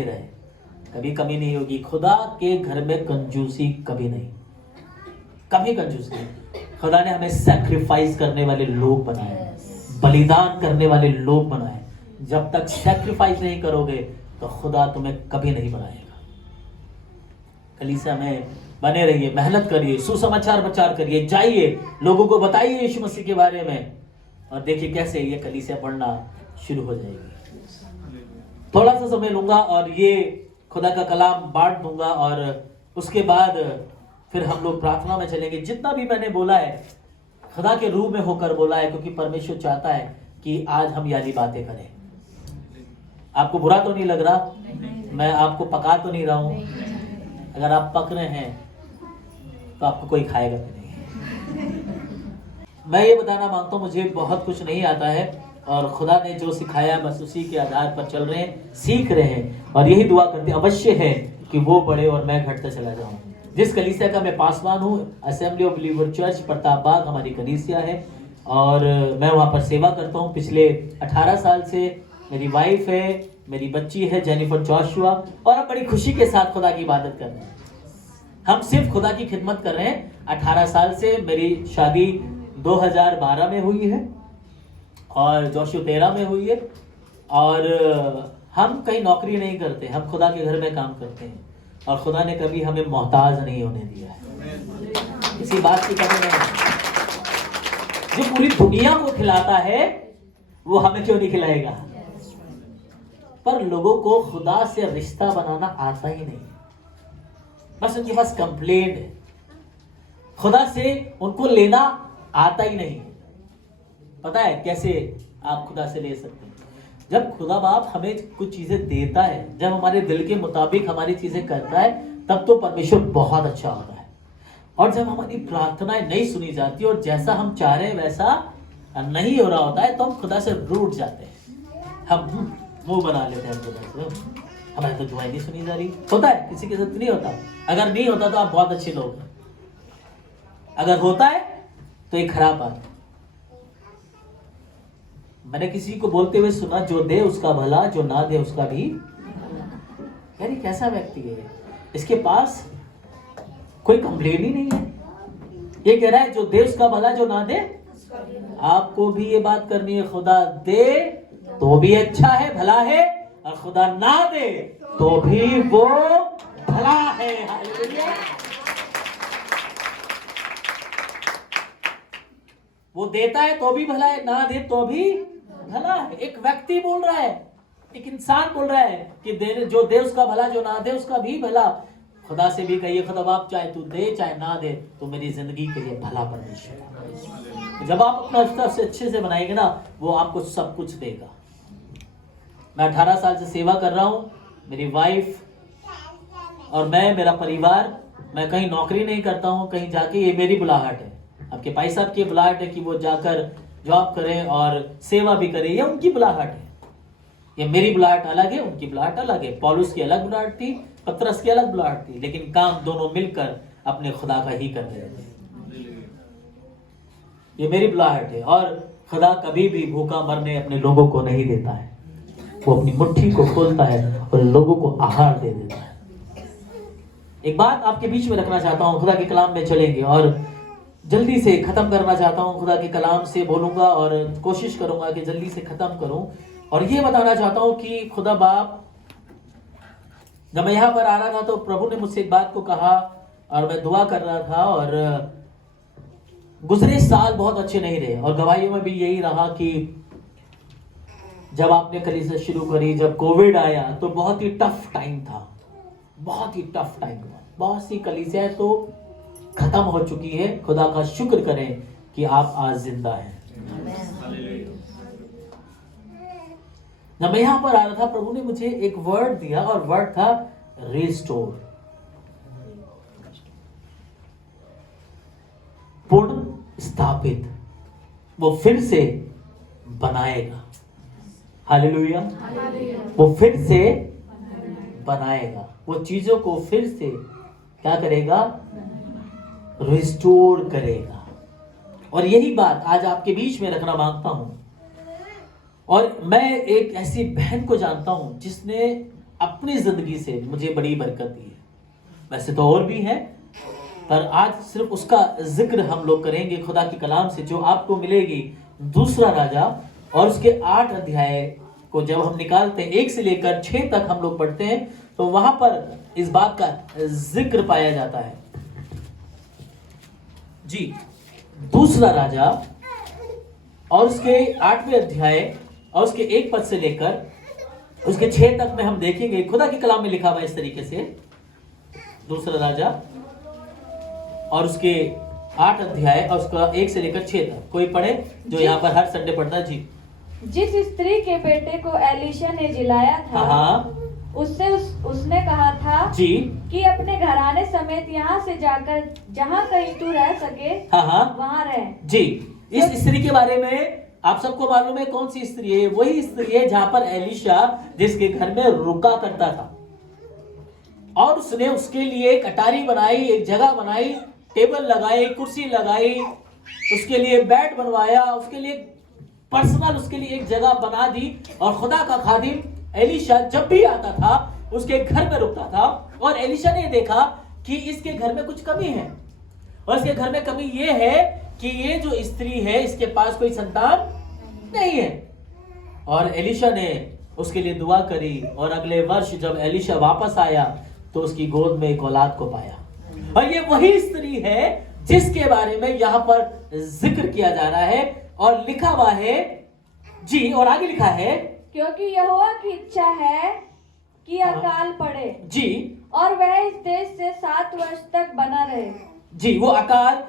रहे, कभी कमी नहीं होगी। खुदा के घर में कंजूसी कभी नहीं, कभी कंजूसी नहीं। खुदा ने हमें सैक्रिफाइस करने वाले लोग बनाए, बलिदान करने वाले लोग बनाए। जब तक सैक्रिफाइस नहीं करोगे तो खुदा तुम्हें कभी नहीं बनाएगा। कलीसिया में बने रहिए, मेहनत करिए, सुसमाचार प्रचार करिए, जाइए लोगों को बताइए यीशु मसीह के बारे में, और देखिए कैसे ये कलीसिया बढ़ना शुरू हो जाएगी। थोड़ा सा समय लूंगा और ये खुदा का कलाम बांट दूंगा और उसके बाद फिर हम लोग प्रार्थना में चलेंगे। जितना भी मैंने बोला है खुदा के रूप में होकर बोला है, क्योंकि परमेश्वर चाहता है कि आज हम यानी बातें करें। आपको बुरा तो नहीं लग रहा? मैं आपको पका तो नहीं रहा हूं? अगर आप पक रहे हैं तो आपको कोई खाएगा भी नहीं। मैं ये बताना मांगता हूं, मुझे बहुत कुछ नहीं आता है और खुदा ने जो सिखाया बस उसी के आधार पर चल रहे हैं, सीख रहे हैं, और यही दुआ करते अवश्य है कि वो बढ़े और मैं घटता चला जाऊं। जिस कलीसिया का मैं पासवान हूँ, assembly of believer church Pratap Bagh हमारी कलीसिया है, और मैं वहाँ पर सेवा करता हूँ पिछले 18 साल से। मेरी वाइफ है, मेरी बच्ची है जेनिफर जोशुआ, और हम बड़ी खुशी के साथ खुदा की इबादत कर रहे हैं। हम सिर्फ खुदा की खिदमत कर रहे हैं। 18 साल से मेरी शादी 2012 में हुई है और जोशु 13 में हुई है, और हम कहीं नौकरी नहीं करते, हम खुदा के घर में काम करते हैं, और खुदा ने कभी हमें मोहताज नहीं होने दिया है, किसी बात की कमी नहीं। जो पूरी दुनिया को खिलाता है वो हमें क्यों नहीं खिलाएगा? पर लोगों को खुदा से रिश्ता बनाना आता ही नहीं, बस उनके पास कंप्लेंट है। खुदा से उनको लेना आता ही नहीं। पता है कैसे आप खुदा से ले सकते हैं? जब खुदा बाप हमें कुछ चीजें देता है, जब हमारे दिल के मुताबिक हमारी चीजें करता है, तब तो परमेश्वर बहुत अच्छा होता है। और जब हमारी प्रार्थनाएं नहीं सुनी जाती और जैसा हम चाह रहे हैं वैसा नहीं हो रहा होता है, तो हम खुदा से रूठ जाते हैं, हम मुंह बना लेते हैं खुदा से, हमारी तो दुआएं नहीं सुनी जा रही। होता है, किसी के साथ नहीं होता? अगर नहीं होता तो आप बहुत अच्छे लोग हैं, अगर होता है तो एक खराब बात है। मैंने किसी को बोलते हुए सुना, जो दे उसका भला, जो ना दे उसका भी। यार ये कैसा व्यक्ति है? इसके पास कोई कंप्लेन ही नहीं है। ये कह रहा है जो दे उसका भला, जो ना दे। आपको भी ये बात करनी है, खुदा दे तो भी अच्छा है, भला है, और खुदा ना दे तो भी वो भला है। हालेलुया। वो देता है तो भी भला है, ना दे तो भी भला है। एक व्यक्ति बोल रहा है, एक इंसान बोल रहा है कि जो दे उसका भला, जो ना दे उसका भी भला। खुदा से भी कहिए, खुदा बाप चाहे तू दे चाहे ना दे, तो मेरी जिंदगी के लिए भला परमेश्वर। जब आप अपना रिश्ता से अच्छे से बनाएंगे ना, वो आपको सब कुछ देगा। मैं 18 साल से सेवा कर रहा हूँ, मेरी वाइफ और मैं, मेरा परिवार। मैं कहीं नौकरी नहीं करता हूँ कहीं जाके, ये मेरी बुलाहट है। आपके भाई साहब की बुलाहट है कि वो जाकर जॉब करें और सेवा भी करें, ये उनकी बुलाहट है। ये मेरी बुलाहट अलग है, उनकी बुलाहट अलग है। पौलुस की अलग बुलाहट थी, पतरस की अलग बुलाहट थी, लेकिन काम दोनों मिलकर अपने खुदा का ही कर रहे थे। ये मेरी बुलाहट है। और खुदा कभी भी भूखा मरने अपने लोगों को नहीं देता है। वो अपनी मुट्ठी को खोलता है और लोगों को आहार दे देता है। एक बात आपके बीच में रखना चाहता हूँ, खुदा के कलाम में चलेंगे और जल्दी से खत्म करना चाहता हूँ। खुदा के कलाम से बोलूंगा और कोशिश करूंगा कि जल्दी से खत्म करूं। और ये बताना चाहता हूं कि खुदा बाप, जब मैं यहाँ पर आ रहा था तो प्रभु ने मुझसे एक बात को कहा और मैं दुआ कर रहा था। और गुजरे साल बहुत अच्छे नहीं रहे और गवाहियों में भी यही रहा कि जब आपने कलीसिया शुरू करी, जब कोविड आया तो बहुत ही टफ टाइम था, बहुत ही टफ टाइम था। बहुत सी कलीसियाएं तो खत्म हो चुकी है। खुदा का शुक्र करें कि आप आज जिंदा हैं। जब मैं यहां पर आ रहा था, प्रभु ने मुझे एक वर्ड दिया और वर्ड था रिस्टोर, पुनः स्थापित। वो फिर से बनाएगा। हालेलुया। वो फिर से बनाएगा, वो चीजों को फिर से क्या करेगा, रिस्टोर करेगा। और यही बात आज आपके बीच में रखना मांगता हूं। और मैं एक ऐसी बहन को जानता हूं जिसने अपनी जिंदगी से मुझे बड़ी बरकत दी है। वैसे तो और भी है, पर आज सिर्फ उसका जिक्र हम लोग करेंगे खुदा के कलाम से, जो आपको मिलेगी दूसरा राजा और उसके 8 अध्याय को जब हम निकालते हैं, 1 से लेकर 6 तक हम लोग पढ़ते हैं, तो वहां पर इस बात का जिक्र पाया जाता है। जी, दूसरा राजा और उसके 8वें अध्याय और उसके 1 पद से लेकर उसके 6 तक में हम देखेंगे। खुदा के कलाम में लिखा हुआ इस तरीके से, दूसरा राजा और उसके 8 अध्याय और उसका 1 से लेकर 6 तक। कोई पढ़े जो यहाँ पर हर संडे पढ़ता है। जी। जिस स्त्री के बेटे को एलीशा ने जिलाया था, उससे उसने कहा था जी कि अपने घराने समेत यहाँ से जाकर जहाँ कहीं तू रह सके वहाँ रह। जी, इस स्त्री के बारे में आप सबको मालूम है कौन सी स्त्री है। वही स्त्री है जहाँ पर एलीशा जिसके घर में रुका करता था, और उसने उसके लिए एक अटारी बनाई, एक जगह बनाई, टेबल लगाई, कुर्सी लगाई, उसके लिए बेड बनवाया, उसके लिए पर्सनल उसके लिए एक जगह बना दी। और खुदा का खादिम एलीशा जब भी आता था उसके घर में रुकता था। और एलीशा ने देखा कि इसके घर में कुछ कमी है, और इसके घर में कमी ये है कि ये जो स्त्री है इसके पास कोई संतान नहीं है। और एलीशा ने उसके लिए दुआ करी, और अगले वर्ष जब एलीशा वापस आया तो उसकी गोद में एक औलाद को पाया। और ये वही स्त्री है जिसके बारे में यहाँ पर जिक्र किया जा रहा है और लिखा हुआ है। जी, और आगे लिखा है, क्योंकि यहोवा की इच्छा है कि अकाल पड़े जी, और वह इस देश से 7 वर्ष तक बना रहे। जी, वो अकाल,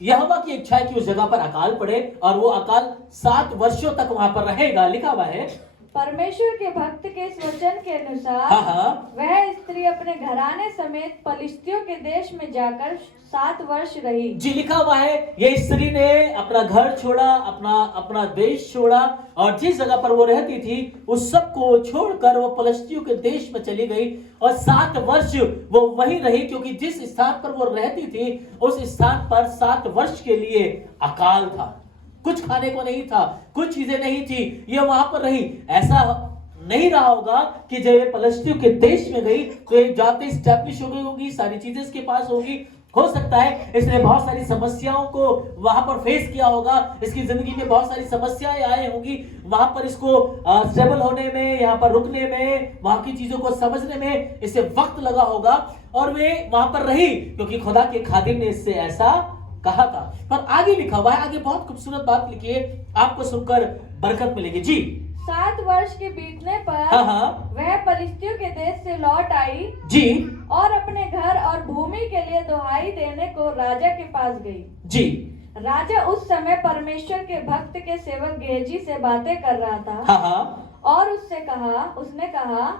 यहोवा की इच्छा है कि उस जगह पर अकाल पड़े और वो अकाल 7 वर्षों तक वहां पर रहेगा। लिखा हुआ है परमेश्वर के भक्त के इस वचन के अनुसार वह स्त्री अपने घराने समेत पलिश्तियों के देश में जाकर 7 वर्ष रही। जी, लिखा हुआ है ये स्त्री ने अपना घर छोड़ा, अपना देश छोड़ा, और जिस जगह पर वो रहती थी उस सब को छोड़कर वो पलिश्तियों के देश में चली गई। और 7 वर्ष वो वहीं रही, क्योंकि जिस स्थान पर वो रहती थी उस स्थान पर 7 वर्ष के लिए अकाल था। कुछ खाने को नहीं था, कुछ चीजें नहीं थी, ये वहां पर रही। ऐसा नहीं रहा होगा कि जब ये पलिश्तियों के देश में गई तो ये जाते स्टैब्लिश हो गई होगी, सारी चीजें इसके पास होगी। हो सकता है इसने बहुत सारी समस्याओं को वहां पर फेस किया होगा, इसकी जिंदगी में बहुत सारी समस्याएं आई होंगी, वहां पर इसको स्टेबल होने में, यहाँ पर रुकने में, वहां की चीजों को समझने में इसे वक्त लगा होगा। और वे वहां पर रही क्योंकि खुदा के खादिम ने इससे ऐसा कहा था। पर आगे लिखा हुआ है, आगे बहुत खूबसूरत बात लिखी है, आपको सुनकर बरकत मिलेगी। जी, 7 वर्ष के बीतने पर वह पलिश्तियों के देश से लौट आई जी, और अपने घर और भूमि के लिए दुहाई देने को राजा के पास गई। जी, राजा उस समय परमेश्वर के भक्त के सेवक गेहजी से बातें कर रहा था। और उसने कहा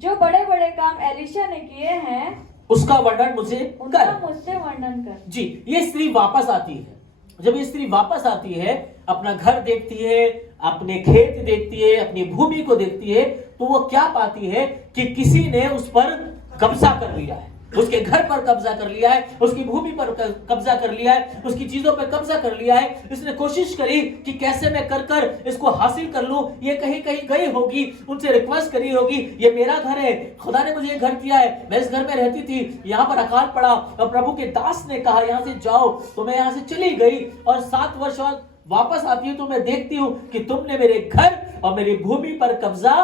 जो बड़े बड़े काम एलीशा ने किए हैं उसका वर्णन मुझसे वर्णन कर। जी, ये स्त्री वापस आती है। जब ये स्त्री वापस आती है अपना घर देखती है, अपने खेत देखती है, अपनी भूमि को देखती है, तो वो क्या पाती है कि किसी ने उस पर कब्जा कर लिया है, उसके घर पर कब्जा कर लिया है, उसकी भूमि पर कब्जा कर लिया है, उसकी चीजों पर कब्जा कर लिया है। इसने कोशिश करी कि कैसे मैं कर कर इसको हासिल कर लूं। ये कहीं कहीं गई होगी, उनसे रिक्वेस्ट करी होगी, ये मेरा घर है, खुदा ने मुझे ये घर दिया है, मैं इस घर में रहती थी, यहाँ पर अकाल पड़ा और प्रभु के दास ने कहा यहाँ से जाओ, तो मैं यहाँ से चली गई और 7 वर्ष बाद वापस आती हूँ तो मैं देखती हूँ कि तुमने मेरे घर और मेरी भूमि पर कब्जा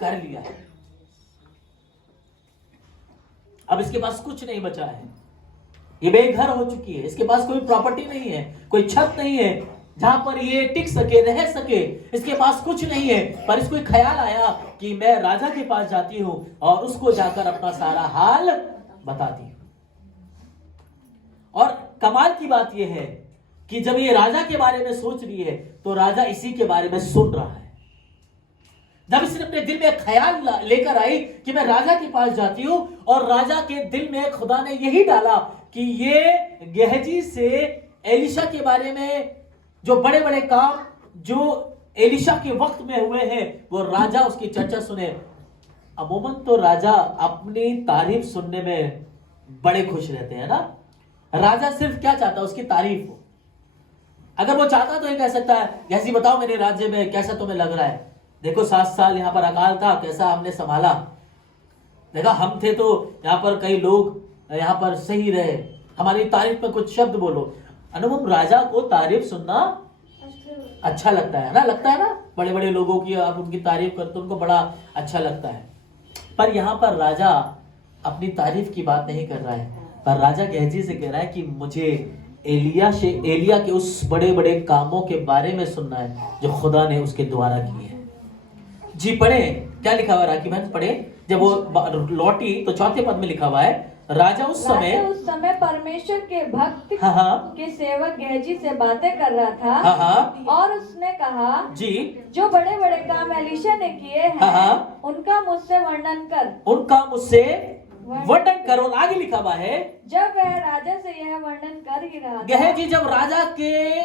कर लिया है। अब इसके पास कुछ नहीं बचा है, ये बेघर हो चुकी है, इसके पास कोई प्रॉपर्टी नहीं है, कोई छत नहीं है जहां पर ये टिक सके, रह सके, इसके पास कुछ नहीं है। पर इसको एक ख्याल आया कि मैं राजा के पास जाती हूं और उसको जाकर अपना सारा हाल बताती हूं। और कमाल की बात यह है कि जब ये राजा के बारे में सोच रही है तो राजा इसी के बारे में सुन रहा है। जब इसने अपने दिल में ख्याल लेकर आई कि मैं राजा के पास जाती हूं, और राजा के दिल में खुदा ने यही डाला कि ये गेहजी से एलिशा के बारे में जो बड़े बड़े काम जो एलिशा के वक्त में हुए हैं वो राजा उसकी चर्चा सुने। अमूमन तो राजा अपनी तारीफ सुनने में बड़े खुश रहते हैं ना। राजा सिर्फ क्या चाहता है, उसकी तारीफ हो। अगर वो चाहता तो ये कह सकता है, जैसी बताओ मेरे राज्य में कैसा तुम्हें लग रहा है, देखो 7 साल यहाँ पर अकाल था, कैसा हमने संभाला, देखा हम थे तो यहाँ पर कई लोग यहाँ पर सही रहे, हमारी तारीफ में कुछ शब्द बोलो। अनुपम, राजा को तारीफ सुनना अच्छा लगता है ना, लगता है ना, बड़े बड़े लोगों की आप उनकी तारीफ करते उनको बड़ा अच्छा लगता है। पर यहाँ पर राजा अपनी तारीफ की बात नहीं कर रहा है, पर राजा गेहजी से कह रहा है कि मुझे एलिया के उस बड़े बड़े कामों के बारे में सुनना है जो खुदा ने उसके द्वारा किए हैं। जी पढ़े, क्या लिखा हुआ है राखी बहन, पढ़े। जब वो लौटी तो 4 पद में लिखा हुआ है, राजा उस समय परमेश्वर के भक्त के सेवक गेहजी से बातें कर रहा था। और उसने कहा, जी जो बड़े बड़े काम एलीशा ने किए हैं उनका मुझसे वर्णन कर, उनका मुझसे वर्णन कर। और आगे लिखा हुआ है, जब वह राजा से यह वर्णन कर ही रहा था, गेहजी जब राजा के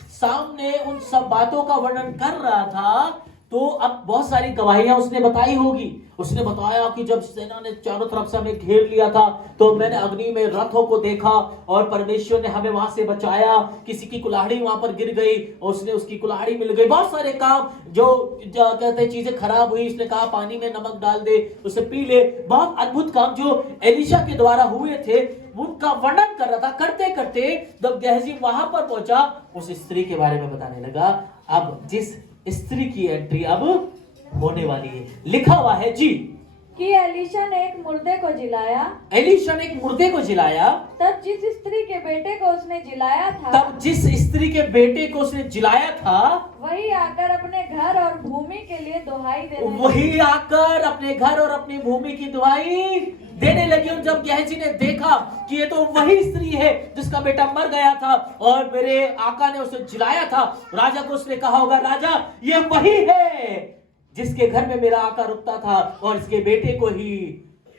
सामने उन सब बातों का वर्णन कर रहा था तो अब बहुत सारी गवाहियां उसने बताई होगी। उसने बताया कि जब सेना ने चारों तरफ से हमें घेर लिया था तो मैंने अग्नि में रथों को देखा और परमेश्वर ने हमें वहां से बचाया, किसी की कुल्हाड़ी वहां पर गिर गई और उसने उसकी कुल्हाड़ी मिल गई। बहुत सारे काम जो कहते हैं चीजें खराब हुई, उसने कहा पानी में नमक डाल दे उसे पी ले। बहुत अद्भुत काम जो एलिशा के द्वारा हुए थे उनका वर्णन कर रहा था। करते करते जब गेहजी वहां पर पहुंचा उस स्त्री के बारे में बताने लगा। अब जिस स्त्री की एंट्री अब होने वाली है, लिखा हुआ है जी कि एलीशा ने एक मुर्दे को जिलाया, एलीशा ने एक मुर्दे को जिलाया। तब जिस स्त्री के बेटे को उसने जिलाया था, तब जिस स्त्री के बेटे को उसने जिलाया था वही आकर अपने घर और भूमि के लिए दुहाई देने, वही आकर अपने घर और अपनी भूमि की दुहाई देने लगी। और जब गेहजी ने देखा कि ये तो वही स्त्री है जिसका बेटा मर गया था और मेरे आका ने उसे जिलाया था, राजा को उसने कहा होगा, राजा ये वही है जिसके घर में मेरा आका रुकता था और इसके बेटे को ही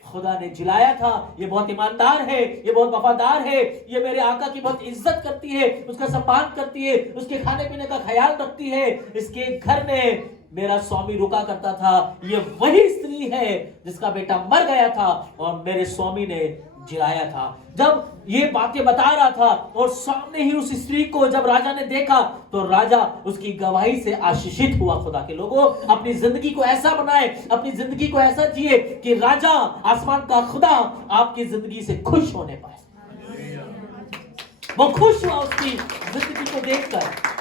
खुदा ने जिलाया था। ये बहुत ईमानदार है, ये बहुत वफादार है, ये मेरे आका की बहुत इज्जत करती है, उसका सम्मान करती है, उसके खाने पीने का ख्याल रखती है, इसके घर में मेरा स्वामी रुका करता था। ये वही स्त्री है जिसका बेटा मर गया था और मेरे स्वामी ने जिलाया था। जब ये बातें बता रहा था और सामने ही उस स्त्री को जब राजा ने देखा तो राजा उसकी गवाही से आशीषित हुआ। खुदा के लोगों, अपनी जिंदगी को ऐसा बनाए, अपनी जिंदगी को ऐसा जिए कि राजा आसमान का खुदा आपकी जिंदगी से खुश होने पाए। वो खुश हुआ उसकी जिंदगी को देखकर।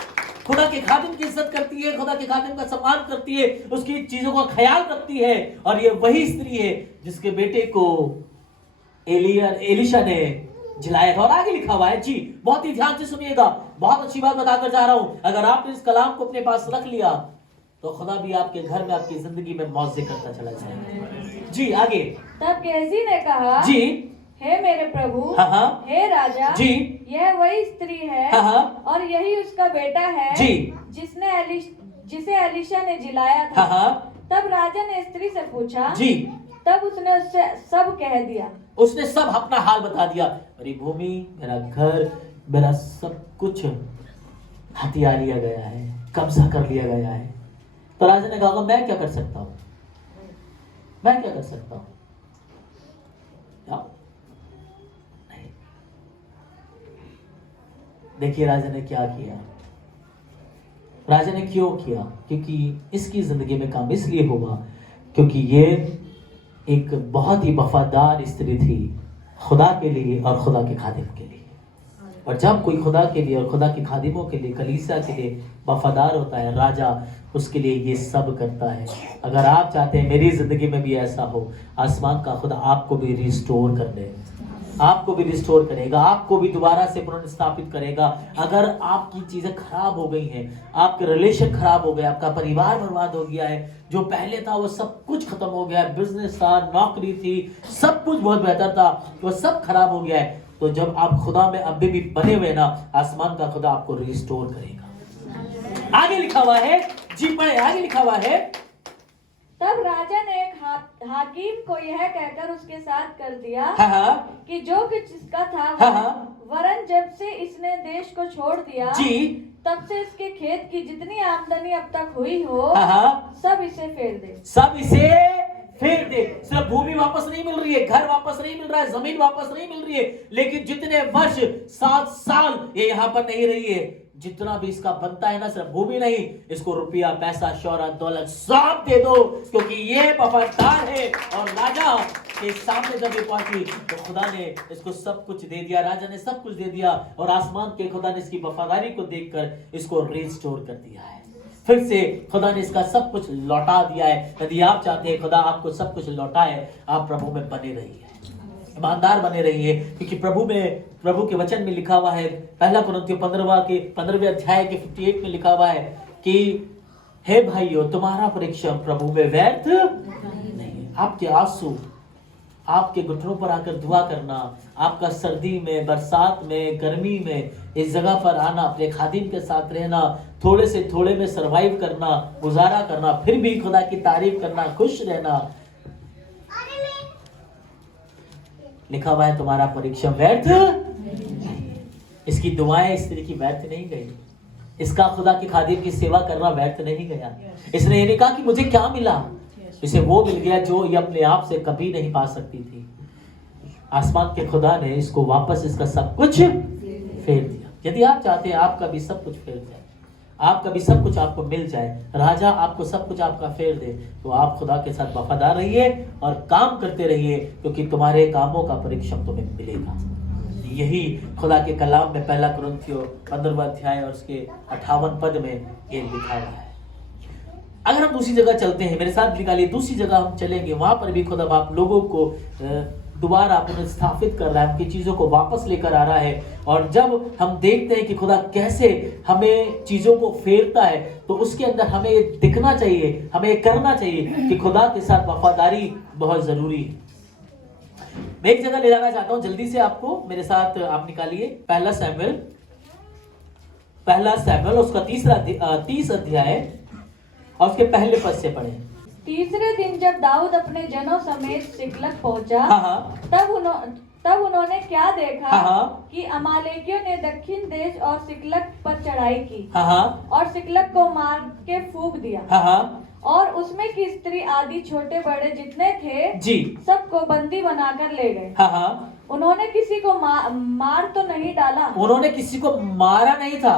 खुदा के खादिम की इज्जत करती है, खुदा के खादिम का सम्मान करती है, उसकी चीजों का ख्याल रखती है। और ये वही स्त्री है जिसके बेटे को एलिशा ने जिलाया था। और आगे लिखा हुआ है जी, बहुत ही ध्यान से सुनिएगा, बहुत अच्छी बात बताकर जा रहा हूं। अगर आपने इस कलाम को अपने पास रख लिया तो खुदा भी आपके घर में आपकी जिंदगी में मौजे करता चला जाएगा। जी आगे। तब गेहजी ने कहा, जी हे मेरे प्रभु, हे राजा, जी यह वही स्त्री है और यही उसका बेटा है जी जिसे एलिशा ने जिलाया था। तब राजा ने स्त्री से पूछा, जी तब उसने उससे सब कह दिया, उसने सब अपना हाल बता दिया, मेरी भूमि, मेरा घर, मेरा सब कुछ हथिया लिया गया है, कब्जा कर लिया गया है। तो राजा ने कहा मैं क्या कर सकता हूं, मैं क्या कर सकता हूं? नहीं। देखिए राजा ने क्या किया। राजा ने क्यों किया? क्योंकि इसकी जिंदगी में काम इसलिए हुआ क्योंकि ये एक बहुत ही वफादार स्त्री थी खुदा के लिए और खुदा के खादिम के लिए। और जब कोई खुदा के लिए और खुदा के खादिमों के लिए, कलीसिया के लिए वफादार होता है, राजा उसके लिए ये सब करता है। अगर आप चाहते हैं मेरी जिंदगी में भी ऐसा हो, आसमान का खुदा आपको भी रिस्टोर कर दे, आपको भी रिस्टोर करेगा, आपको भी दोबारा से पुनर्स्थापित करेगा। अगर आपकी चीजें खराब हो गई हैं, आपके रिलेशन खराब हो गए, आपका परिवार बर्बाद हो गया है, जो पहले था वो सब कुछ खत्म हो गया है, बिजनेस था, नौकरी थी, सब कुछ बहुत बेहतर था, वो सब खराब हो गया है, तो जब आप खुदा में अभी भी बने हुए ना, आसमान का खुदा आपको रिस्टोर करेगा। आगे लिखा हुआ है, जी पढ़े, आगे लिखा हुआ है, तब राजा ने एक हाकिम को यह कहकर उसके साथ कर दिया कि जो कुछ इसका था वरन जब से इसने देश को छोड़ दिया जी, तब से इसके खेत की जितनी आमदनी अब तक हुई हो सब इसे फेर दे, सब इसे फेर दे। सिर्फ भूमि वापस नहीं मिल रही है, घर वापस नहीं मिल रहा है, जमीन वापस नहीं मिल रही है, लेकिन जितने वर्ष 7 साल ये यहाँ पर नहीं रही है, जितना भी इसका बनता है ना, सिर्फ भूमि नहीं, इसको रुपया, पैसा, शौहरत, दौलत सब दे दो, क्योंकि ये वफादार है। और राजा के सामने जब ये पहुंची तो खुदा ने इसको सब कुछ दे दिया, राजा ने सब कुछ दे दिया, और आसमान के खुदा ने इसकी वफादारी को देखकर इसको रिस्टोर कर दिया है। फिर से खुदा ने इसका सब कुछ लौटा दिया है। यदि आप चाहते हैं खुदा आपको सब कुछ लौटाए, आप प्रभु में बने रहिए, ईमानदार बने रहिए, क्योंकि प्रभु के वचन में लिखा हुआ है, पहला कुरिन्थियों 15वें अध्याय के 58 में लिखा हुआ है कि हे भाइयों, तुम्हारा परिश्रम प्रभु में व्यर्थ नहीं। आपके आंसू, आपके घुटनों पर आकर दुआ करना, आपका सर्दी में, बरसात में, गर्मी में इस जगह पर आना, अपने खादिम के साथ रहना, थोड़े से थोड़े में सरवाइव करना, गुजारा करना, फिर भी खुदा की तारीफ करना, खुश रहना, लिखा हुआ है तुम्हारा परिश्रम व्यर्थ नहीं। इसकी दुआएं स्त्री की व्यर्थ नहीं गई, इसका खुदा की खादिम की सेवा करना व्यर्थ नहीं गया। इसने ये नहीं कहा कि मुझे क्या मिला, इसे वो मिल गया जो ये अपने आप से कभी नहीं पा सकती थी। आसमान के खुदा ने इसको वापस इसका सब कुछ फेर दिया। यदि आप चाहते हैं आपका भी सब कुछ फेर जाए, आपका भी सब कुछ आपको मिल जाए, राजा आपको सब कुछ आपका फेर दे, तो आप खुदा के साथ वफादार रहिए और काम करते रहिए, क्योंकि तुम्हारे कामों का परिश्रम तुम्हें मिलेगा। यही खुदा के कलाम में पहला कुरिन्थियों 15वां अध्याय और उसके 58 पद में ये लिखा हुआ है। अगर हम दूसरी जगह चलते हैं, मेरे साथ निकालिए, दूसरी जगह हम चलेंगे, वहां पर भी खुदा आप लोगों को दोबारा पुनर्स्थापित कर रहा है, उनकी चीजों को वापस लेकर आ रहा है। और जब हम देखते हैं कि खुदा कैसे हमें चीजों को फेरता है, तो उसके अंदर हमें दिखना चाहिए, हमें करना चाहिए कि खुदा के साथ वफादारी बहुत जरूरी है। मैं एक जगह ले जाना चाहता हूं जल्दी से आपको, मेरे साथ आप निकालिए पहला सैमुएल उसका 30 अध्याय और उसके पहले पद से पढ़े। तीसरे दिन जब दाऊद अपने जनों समेत सिकलग पहुंचा, तब उन्होंने क्या देखा कि अमालेकियों ने दक्षिण देश और सिकलग पर चढ़ाई की और सिकलग को मार के फूंक दिया, और उसमें की स्त्री आदि छोटे बड़े जितने थे जी सबको बंदी बनाकर ले गए। उन्होंने किसी को मार तो नहीं डाला, उन्होंने किसी को मारा नहीं था,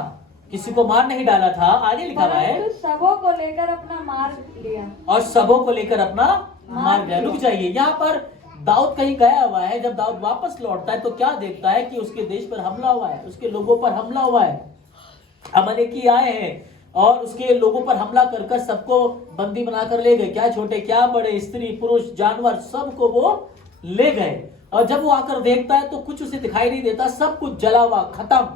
किसी को मार नहीं डाला था। आगे लिखा हुआ है सबों को लेकर अपना मार लिया, और सबों को लेकर अपना मार लिया। रुक जाइए, यहाँ पर दाऊद कहीं गया हुआ है। जब दाऊद वापस लौटता है तो क्या देखता है कि उसके देश पर हमला हुआ है, उसके लोगों पर हमला हुआ है, अमालेकी आए हैं और उसके लोगों पर हमला कर कर सबको बंदी बनाकर ले गए, क्या छोटे क्या बड़े, स्त्री पुरुष जानवर सबको वो ले गए। और जब वो आकर देखता है तो कुछ उसे दिखाई नहीं देता, सब कुछ जला हुआ, खत्म।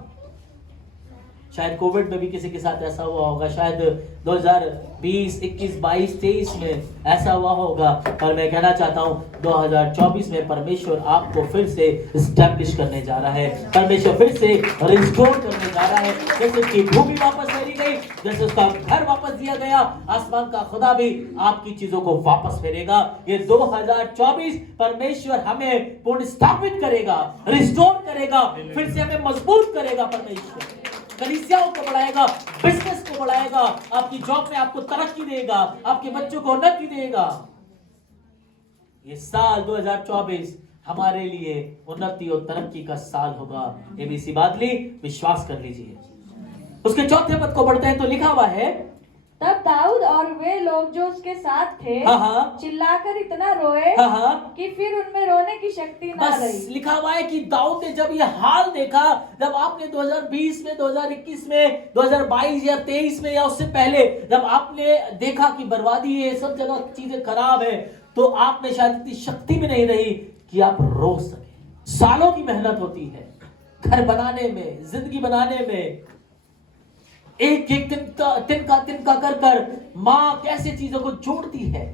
शायद कोविड में भी किसी के साथ ऐसा हुआ होगा, शायद 2020, 21, 22, 23 में ऐसा हुआ होगा। और मैं कहना चाहता हूँ 2024 में परमेश्वर आपको फिर से एस्टैब्लिश करने जा रहा है, परमेश्वर फिर से रिस्टोर करने जा रहा है। जैसे उसकी भूमि वापस फेरी गई, जैसे उसका घर वापस दिया गया, आसमान का खुदा भी आपकी चीजों को वापस फेरेगा। ये 2024 परमेश्वर हमें पुनर्स्थापित करेगा, रिस्टोर करेगा, फिर से हमें मजबूत करेगा परमेश्वर। कलीसियाओं को बढ़ाएगा, बिजनेस को बढ़ाएगा, आपकी जॉब में आपको तरक्की देगा, आपके बच्चों को उन्नति देगा। ये साल 2024 हमारे लिए उन्नति और तरक्की का साल होगा। एबीसी बादली विश्वास कर लीजिए। उसके चौथे पद को पढ़ते हैं तो लिखा हुआ है, तब दाऊद और वे लोग जो उसके साथ थे चिल्लाकर इतना रोए कि फिर उनमें रोने की शक्ति ना रही। लिखा हुआ है कि दाऊद ने जब ये हाल देखा, जब आपने 2020 में, 2021 में, 2022 या 23 में या उससे पहले जब आपने देखा कि बर्बादी है, सब जगह चीजें खराब है, तो आप में शायद इतनी शक्ति भी नहीं रही कि आप रो सके। सालों की मेहनत होती है घर बनाने में, जिंदगी बनाने में, एक एक तिनका कर माँ कैसे चीजों को जोड़ती है,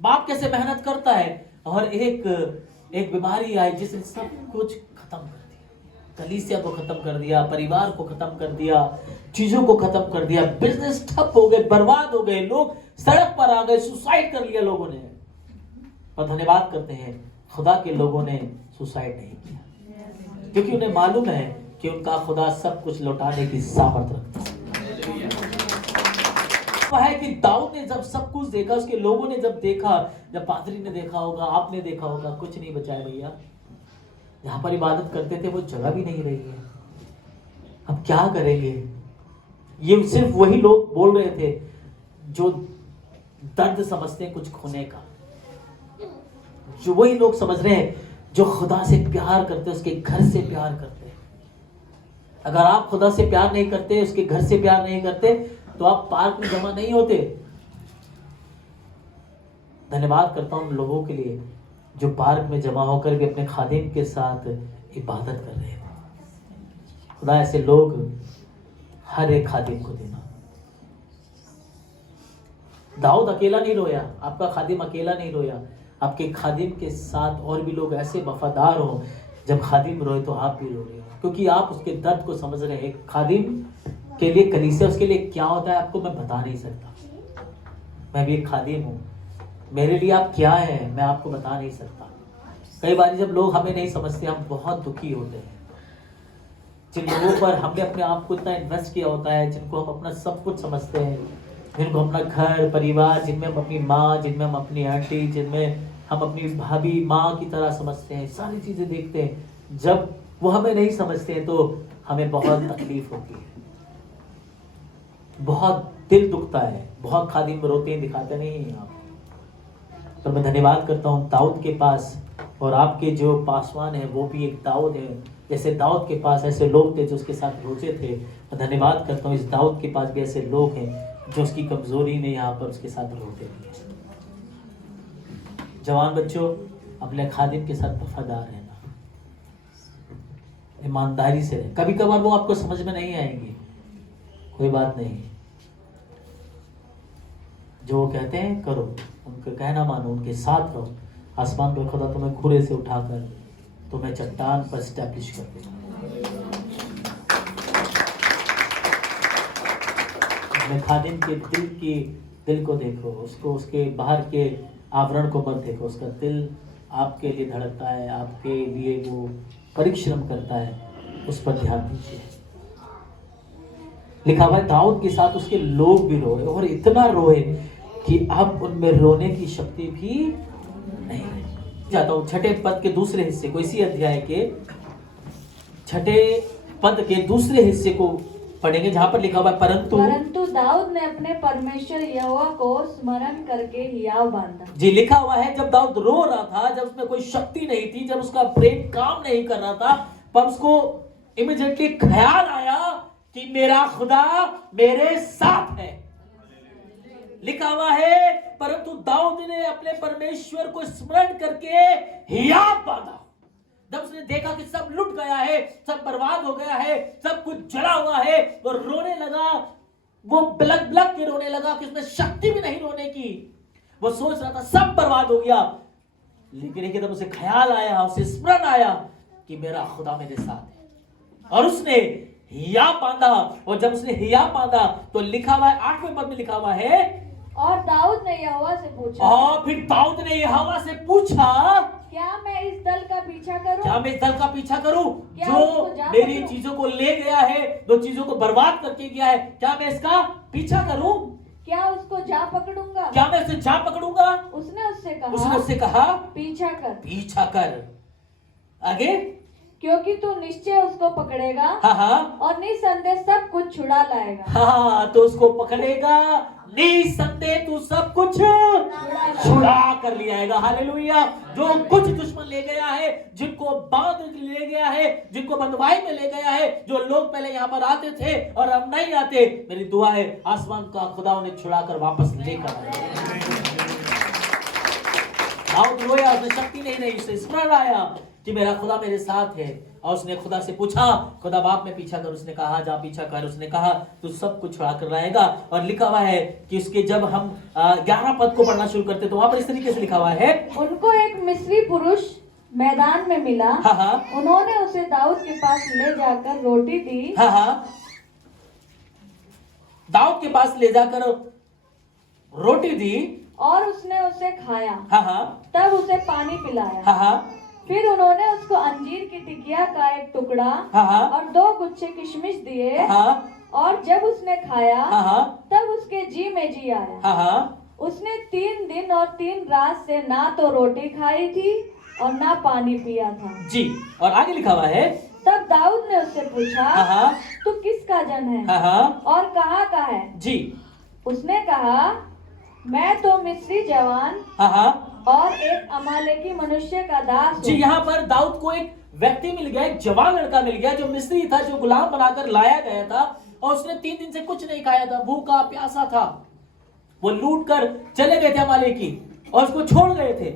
बाप कैसे मेहनत करता है, और एक बीमारी आई जिसने सब कुछ खत्म कर दिया। कलीसिया को खत्म कर दिया, परिवार को खत्म कर दिया, चीजों को खत्म कर दिया, बिजनेस ठप हो गए, बर्बाद हो गए, लोग सड़क पर आ गए, सुसाइड कर लिया लोगों ने। पर धन्यवाद करते हैं, खुदा के लोगों ने सुसाइड नहीं किया, क्योंकि उन्हें मालूम है कि उनका खुदा सब कुछ लौटाने की सामर्थ्य रखता है। है कि दाऊद ने जब सब कुछ देखा, उसके लोगों ने जब देखा, जब पादरी ने देखा होगा, आपने देखा होगा, कुछ नहीं बचा है भैया, जहां पर इबादत करते थे वो जगह भी नहीं रही है, अब क्या करेंगे। ये सिर्फ वही लोग बोल रहे थे जो दर्द समझते हैं कुछ खोने का, जो वही लोग समझ रहे हैं जो खुदा से प्यार करते, उसके घर से प्यार करते। अगर आप खुदा से प्यार नहीं करते, उसके घर से प्यार नहीं करते, तो आप पार्क में जमा नहीं होते। धन्यवाद करता हूं उन लोगों के लिए जो पार्क में जमा होकर भी अपने खादिम के साथ इबादत कर रहे हैं। खुदा ऐसे लोग हर एक खादिम को देना। दाऊद अकेला नहीं रोया, आपका खादिम अकेला नहीं रोया, आपके खादिम के साथ और भी लोग ऐसे वफादार हो, जब खादिम रोए तो आप भी रो रहे हो, क्योंकि आप उसके दर्द को समझ रहे हैं। खादिम के लिए, कलीसिया उसके लिए क्या होता है आपको मैं बता नहीं सकता। मैं भी एक खादिम हूँ, मेरे लिए आप क्या है मैं आपको बता नहीं सकता। कई बार जब लोग हमें नहीं समझते, हम बहुत दुखी होते हैं। जिन लोगों पर हमने अपने आप को इतना इन्वेस्ट किया होता है, जिनको हम अपना सब कुछ समझते हैं, जिनको अपना घर परिवार, जिनमें हम अपनी माँ, जिनमें हम अपनी आंटी, जिनमें हम अपनी भाभी माँ की तरह समझते हैं, सारी चीज़ें देखते हैं, जब वो हमें नहीं समझते हैं तो हमें बहुत तकलीफ होती है, बहुत दिल दुखता है, बहुत खादिम रोते हैं, दिखाते नहीं हैं आप। तो मैं धन्यवाद करता हूँ दाऊद के पास, और आपके जो पासवान है वो भी एक दाऊद है। जैसे दाऊद के पास ऐसे लोग थे जो उसके साथ रोते थे, मैं धन्यवाद करता हूँ इस दाऊद के पास भी ऐसे लोग हैं जो उसकी कमजोरी में यहाँ पर उसके साथ रोते हैं। जवान बच्चों, अपने खादिम के साथ वफादार रहना, ईमानदारी से रहे। कभी कभार वो आपको समझ में नहीं आएंगे, कोई बात नहीं, जो वो कहते हैं करो, उनका कहना मानो, उनके साथ रहो। आसमान पर खुदा तुम्हें खुरे से उठाकर तुम्हें चट्टान पर स्टैब्लिश कर देगा। अपने खादिम के दिल को देखो, उसको, उसके बाहर के आवरण को मत देखो, उसका दिल आपके लिए धड़कता है, आपके लिए वो परिश्रम करता है, उस पर ध्यान दीजिए। लिखा हुआ है दाऊद के साथ उसके लोग भी रोए, और इतना रोए कि अब उनमें रोने की शक्ति भी नहीं रही। जाता हूँ छठे पद के दूसरे हिस्से को, इसी अध्याय के छठे पद के दूसरे हिस्से को पढ़ेंगे, जहां पर लिखा हुआ है परंतु दाऊद ने अपने परमेश्वर यहोवा को स्मरण करके हियाव बांधा। जी, लिखा हुआ है जब दाऊद रो रहा था, जब उसमें कोई शक्ति नहीं थी, जब उसका ब्रेन काम नहीं कर रहा था, पर उसको इमीडिएटली ख्याल आया कि मेरा खुदा मेरे साथ है। लिखा हुआ है परंतु दाऊद ने अपने परमेश्वर को स्मरण करके हियाव बांधा। जब उसने देखा कि सब लुट गया है, सब बर्बाद हो गया है, सब कुछ जला हुआ है, तो रोने लगा। वो बिलक बिलक के रोने लगा कि उसमें शक्ति भी नहीं रोने की। वो सोच रहा था सब बर्बाद हो गया, लेकिन एकदम उसे ख्याल आया, उसे स्मरण आया कि मेरा खुदा मेरे साथ है, और उसने हियाव बांधा। और जब उसने हियाव बांधा तो लिखा हुआ है 8वें पद में लिखा हुआ है, और दाऊद ने यहोवा से पूछा, और फिर दाऊद ने यहोवा से पूछा क्या मैं इस दल का पीछा करूं? क्या मैं इस दल का पीछा करूं क्या जो उसको जा मेरी पकड़ूं? चीजों को ले गया है, जो चीजों को बर्बाद करके गया है, क्या मैं इसका पीछा करूं? क्या उसको जा पकड़ूंगा? क्या मैं इसे जा पकड़ूंगा? उसने उसने उससे कहा पीछा कर। पीछा कर। आगे, क्योंकि तू निश्चय उसको पकड़ेगा हाँ, और निसंदेह सब कुछ छुड़ा लाएगा। हाँ, तो उसको पकड़ेगा, निसंदेह तू सब कुछ छुड़ा कर ले आएगा। हालेलुया। जो कुछ दुश्मन ले गया है, जिनको बांध ले गया है, जिनको बंधुआई में ले गया है, जो लोग पहले यहाँ पर आते थे और अब नहीं आते, मेरी दुआ है आसमान का खुदा उन्हें छुड़ा कर वापस लेकर आए। दाऊद रोया, उसने शक्ति नहीं उसे स्मरण आया कि मेरा खुदा मेरे साथ है, और उसने खुदा से पूछा, खुदा बाप में पीछा कर। उसने कहा जा पीछा कर। उसने कहा तू सब कुछ छुड़ा कर लाएगा। और लिखा हुआ है कि उसके जब हम 11 पद को पढ़ना शुरू करते तो वहां पर इस तरीके से लिखा हुआ है, उनको एक मिस्री पुरुष मैदान में मिला। उन्होंने उसे दाऊद के पास ले जाकर रोटी दी। दाऊद के पास ले जाकर रोटी दी और उसने उसे खाया। तब उसे पानी पिलाया। फिर उन्होंने उसको अंजीर की टिकिया का एक टुकड़ा और 2 गुच्छे किशमिश दिए। और जब उसने खाया तब उसके जी में जी आया। उसने 3 दिन और 3 रात से ना तो रोटी खाई थी और ना पानी पिया था जी। और आगे लिखा हुआ है, तब दाऊद ने उससे पूछा, तू किसका जन है और कहाँ का है जी? उसने कहा, मैं तो मिस्री जवान और एक अमालेकी मनुष्य का दास हूं। जी, यहाँ पर दाऊद को एक व्यक्ति मिल गया, एक जवान लड़का मिल गया जो मिस्री था, जो गुलाम बनाकर लाया गया था, और उसने 3 दिन से कुछ नहीं खाया था, भूखा प्यासा था। वो लूट कर चले गए थे अमालेकी और उसको छोड़ गए थे,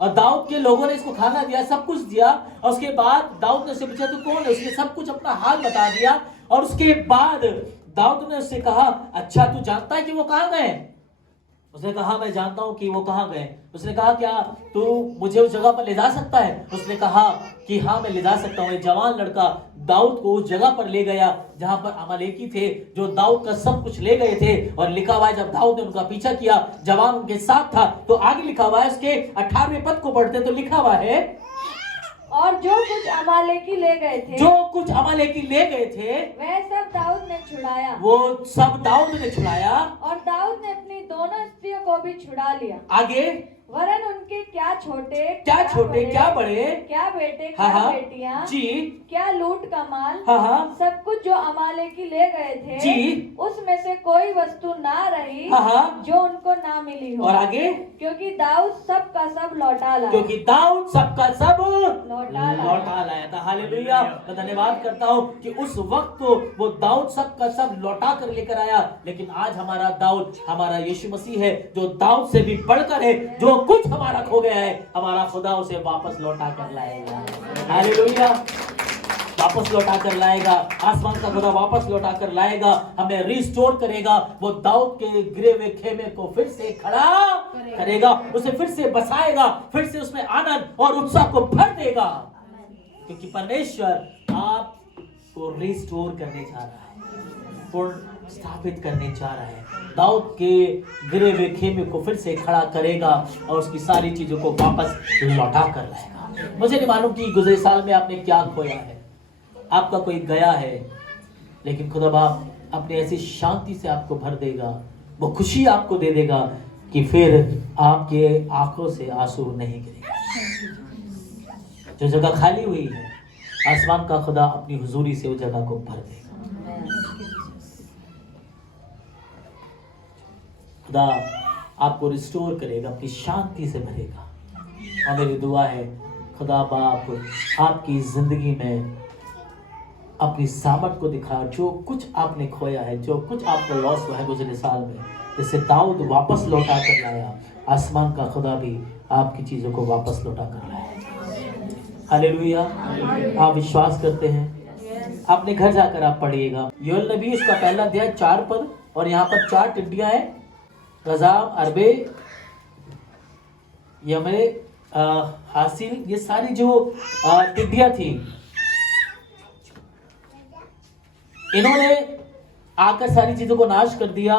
और दाऊद के लोगों ने इसको खाना दिया, सब कुछ दिया। और उसके बाद दाऊद ने उससे पूछा तू कौन है? उसने सब कुछ अपना हाल बता दिया। और उसके बाद दाऊद ने उससे कहा, अच्छा तू जानता है कि वो कहाँ गए? उसने कहा मैं जानता हूं कि वो कहाँ गए। उसने कहा क्या तू मुझे उस जगह पर ले जा सकता है? उसने कहा कि हाँ मैं ले जा सकता हूँ। एक जवान लड़का दाऊद को उस जगह पर ले गया जहां पर अमालेकी थे, जो दाऊद का सब कुछ ले गए थे। और लिखा हुआ है जब दाऊद ने उनका पीछा किया, जवान उनके साथ था। तो आगे लिखा हुआ है, उसके 18वें पद को पढ़ते तो लिखा हुआ है, और जो कुछ अमालेकी ले गए थे, वह सब दाऊद ने छुड़ाया। वो सब दाऊद ने छुड़ाया। और दाऊद ने अपनी दोनों स्त्रियों को भी छुड़ा लिया। आगे, वरन उनके क्या छोटे क्या बड़े, क्या बेटे क्या बेटियां जी, क्या लूट का माल, सब कुछ जो अमालेकी ले गए थे जी, उसमें से कोई वस्तु ना रही जो उनको ना मिली हो। और आगे, क्योंकि दाऊद सब का सब लौटा लाया। लौटा लाया था। हालेलुया। मैं धन्यवाद करता हूँ कि उस वक्त तो वो दाऊद सब का सब लौटा कर लेकर आया, लेकिन आज हमारा दाऊद, हमारा यीशु मसीह है, जो दाऊद से भी बढ़कर है। जो कुछ हमारा खो गया है, हमारा खुदा उसे वापस लौटा कर लाएगा। हालेलुया। वापस लौटा कर लाएगा। आसमान का खुदा वापस लौटा कर लाएगा, हमें रिस्टोर करेगा। वो दाऊद के गिरे हुए खेमे को फिर से खड़ा करेगा, उसे फिर से बसाएगा, फिर से उसमें आनंद और उत्साह को भर देगा, क्योंकि परमेश्वर आपको रिस्टोर करने जा रहा है, पुनः स्थापित करने जा रहा है। दाऊद के गिरे हुए खेमे को फिर से खड़ा करेगा और उसकी सारी चीजों को वापस लौटा कर लाएगा। मुझे नहीं मालूम कि गुज़रे साल में आपने क्या खोया है, आपका कोई गया है, लेकिन खुदा बाप अपनी ऐसी शांति से आपको भर देगा, वो खुशी आपको दे देगा कि फिर आपके आंखों से आंसू नहीं गिरेगा। जो जगह खाली हुई है, आसमान का खुदा अपनी हुजूरी से उस जगह को भर देगा। खुदा आपको रिस्टोर करेगा, अपनी शांति से भरेगा। और मेरी दुआ है खुदा बाप आपकी जिंदगी में अपनी सामर्थ को दिखा। जो कुछ आपने खोया है, जो कुछ आपको लॉस हुआ है गुजरे साल में, जिसे दाऊद वापस लौटा कर लाया, आसमान का खुदा भी आपकी चीजों को वापस लौटा कर लाया। हालेलुया। आप विश्वास करते हैं? अपने घर जाकर आप पढ़िएगा योएल नबी, उसका पहला अध्याय 4 पद, और यहाँ पर 4 टिड्डियां हैं, गजाम, अरबे, यमरे, हासिल, ये सारी जो टिड्डियां थी, इन्होंने आकर सारी चीजों को नाश कर दिया,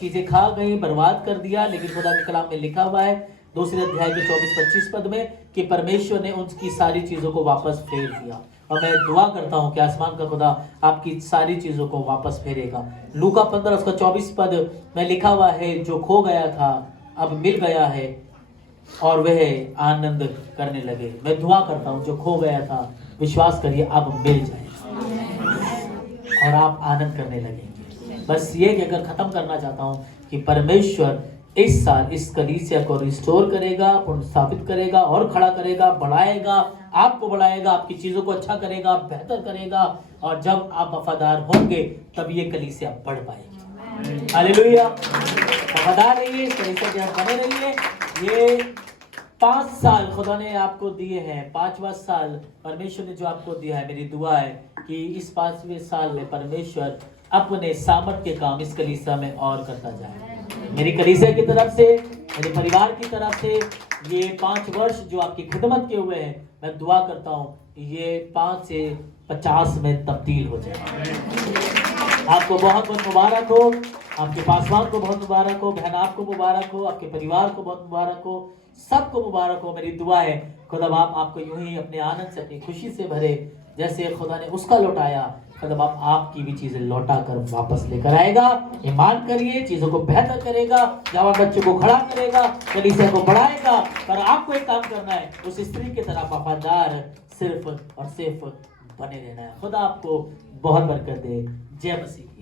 चीजें खा गई, बर्बाद कर दिया। लेकिन खुदा के कलाम में लिखा हुआ है दूसरे अध्याय के 24-25 पद में कि परमेश्वर ने उनकी सारी चीजों को वापस फेर दिया। और मैं दुआ करता हूं कि आसमान का खुदा आपकी सारी चीजों को वापस फेरेगा। लूका 15 उसका 24 पद में लिखा हुआ है, जो खो गया था अब मिल गया है और वह आनंद करने लगे। मैं दुआ करता हूं जो खो गया था, विश्वास करिए अब मिल जाएगा और आप आनंद करने लगेंगे। बस ये कहकर खत्म करना चाहता हूं कि परमेश्वर इस साल इस कलीसिया को रिस्टोर करेगा, पुनर्स्थापित करेगा और खड़ा करेगा, बढ़ाएगा, आपको बढ़ाएगा, आपकी चीजों को अच्छा करेगा, बेहतर करेगा। और जब आप वफादार होंगे तब ये कलीसिया बढ़ पाएगी। हालेलुया। वफादार रहिए, इस कलीसिया के साथ बने रहिए। ये 5 साल खुदा ने आपको दिए हैं, 5वां साल परमेश्वर ने जो आपको दिया है, मेरी दुआ है कि इस 5वें साल में परमेश्वर अपने सामर्थ के काम इस कलीसिया में और करता जाए। मेरी कलीसिया की तरफ से, मेरे परिवार की तरफ से ये 5 वर्ष जो आपकी खिदमत के हुए हैं, मैं दुआ करता हूँ ये 5 से 50 में तब्दील हो जाए। आपको बहुत बहुत मुबारक हो, आपके पासवान को बहुत मुबारक हो, बहन आपको मुबारक हो, आपके परिवार को बहुत मुबारक हो, सबको मुबारक हो। मेरी दुआ है खुदा बाप आपको यूं ही अपने आनंद से, अपनी खुशी से भरे, जैसे खुदा ने उसका लौटाया, खुदा बाप आपकी भी चीजें लौटा कर वापस लेकर आएगा। ईमान करिए, चीजों को बेहतर करेगा, जवान बच्चों को खड़ा करेगा, कलीसिया को बढ़ाएगा। पर आपको एक काम करना है, उस स्त्री की तरह वफादार सिर्फ और सिर्फ बने रहना है। खुदा आपको बहुत बरकत दे। जय मसीह।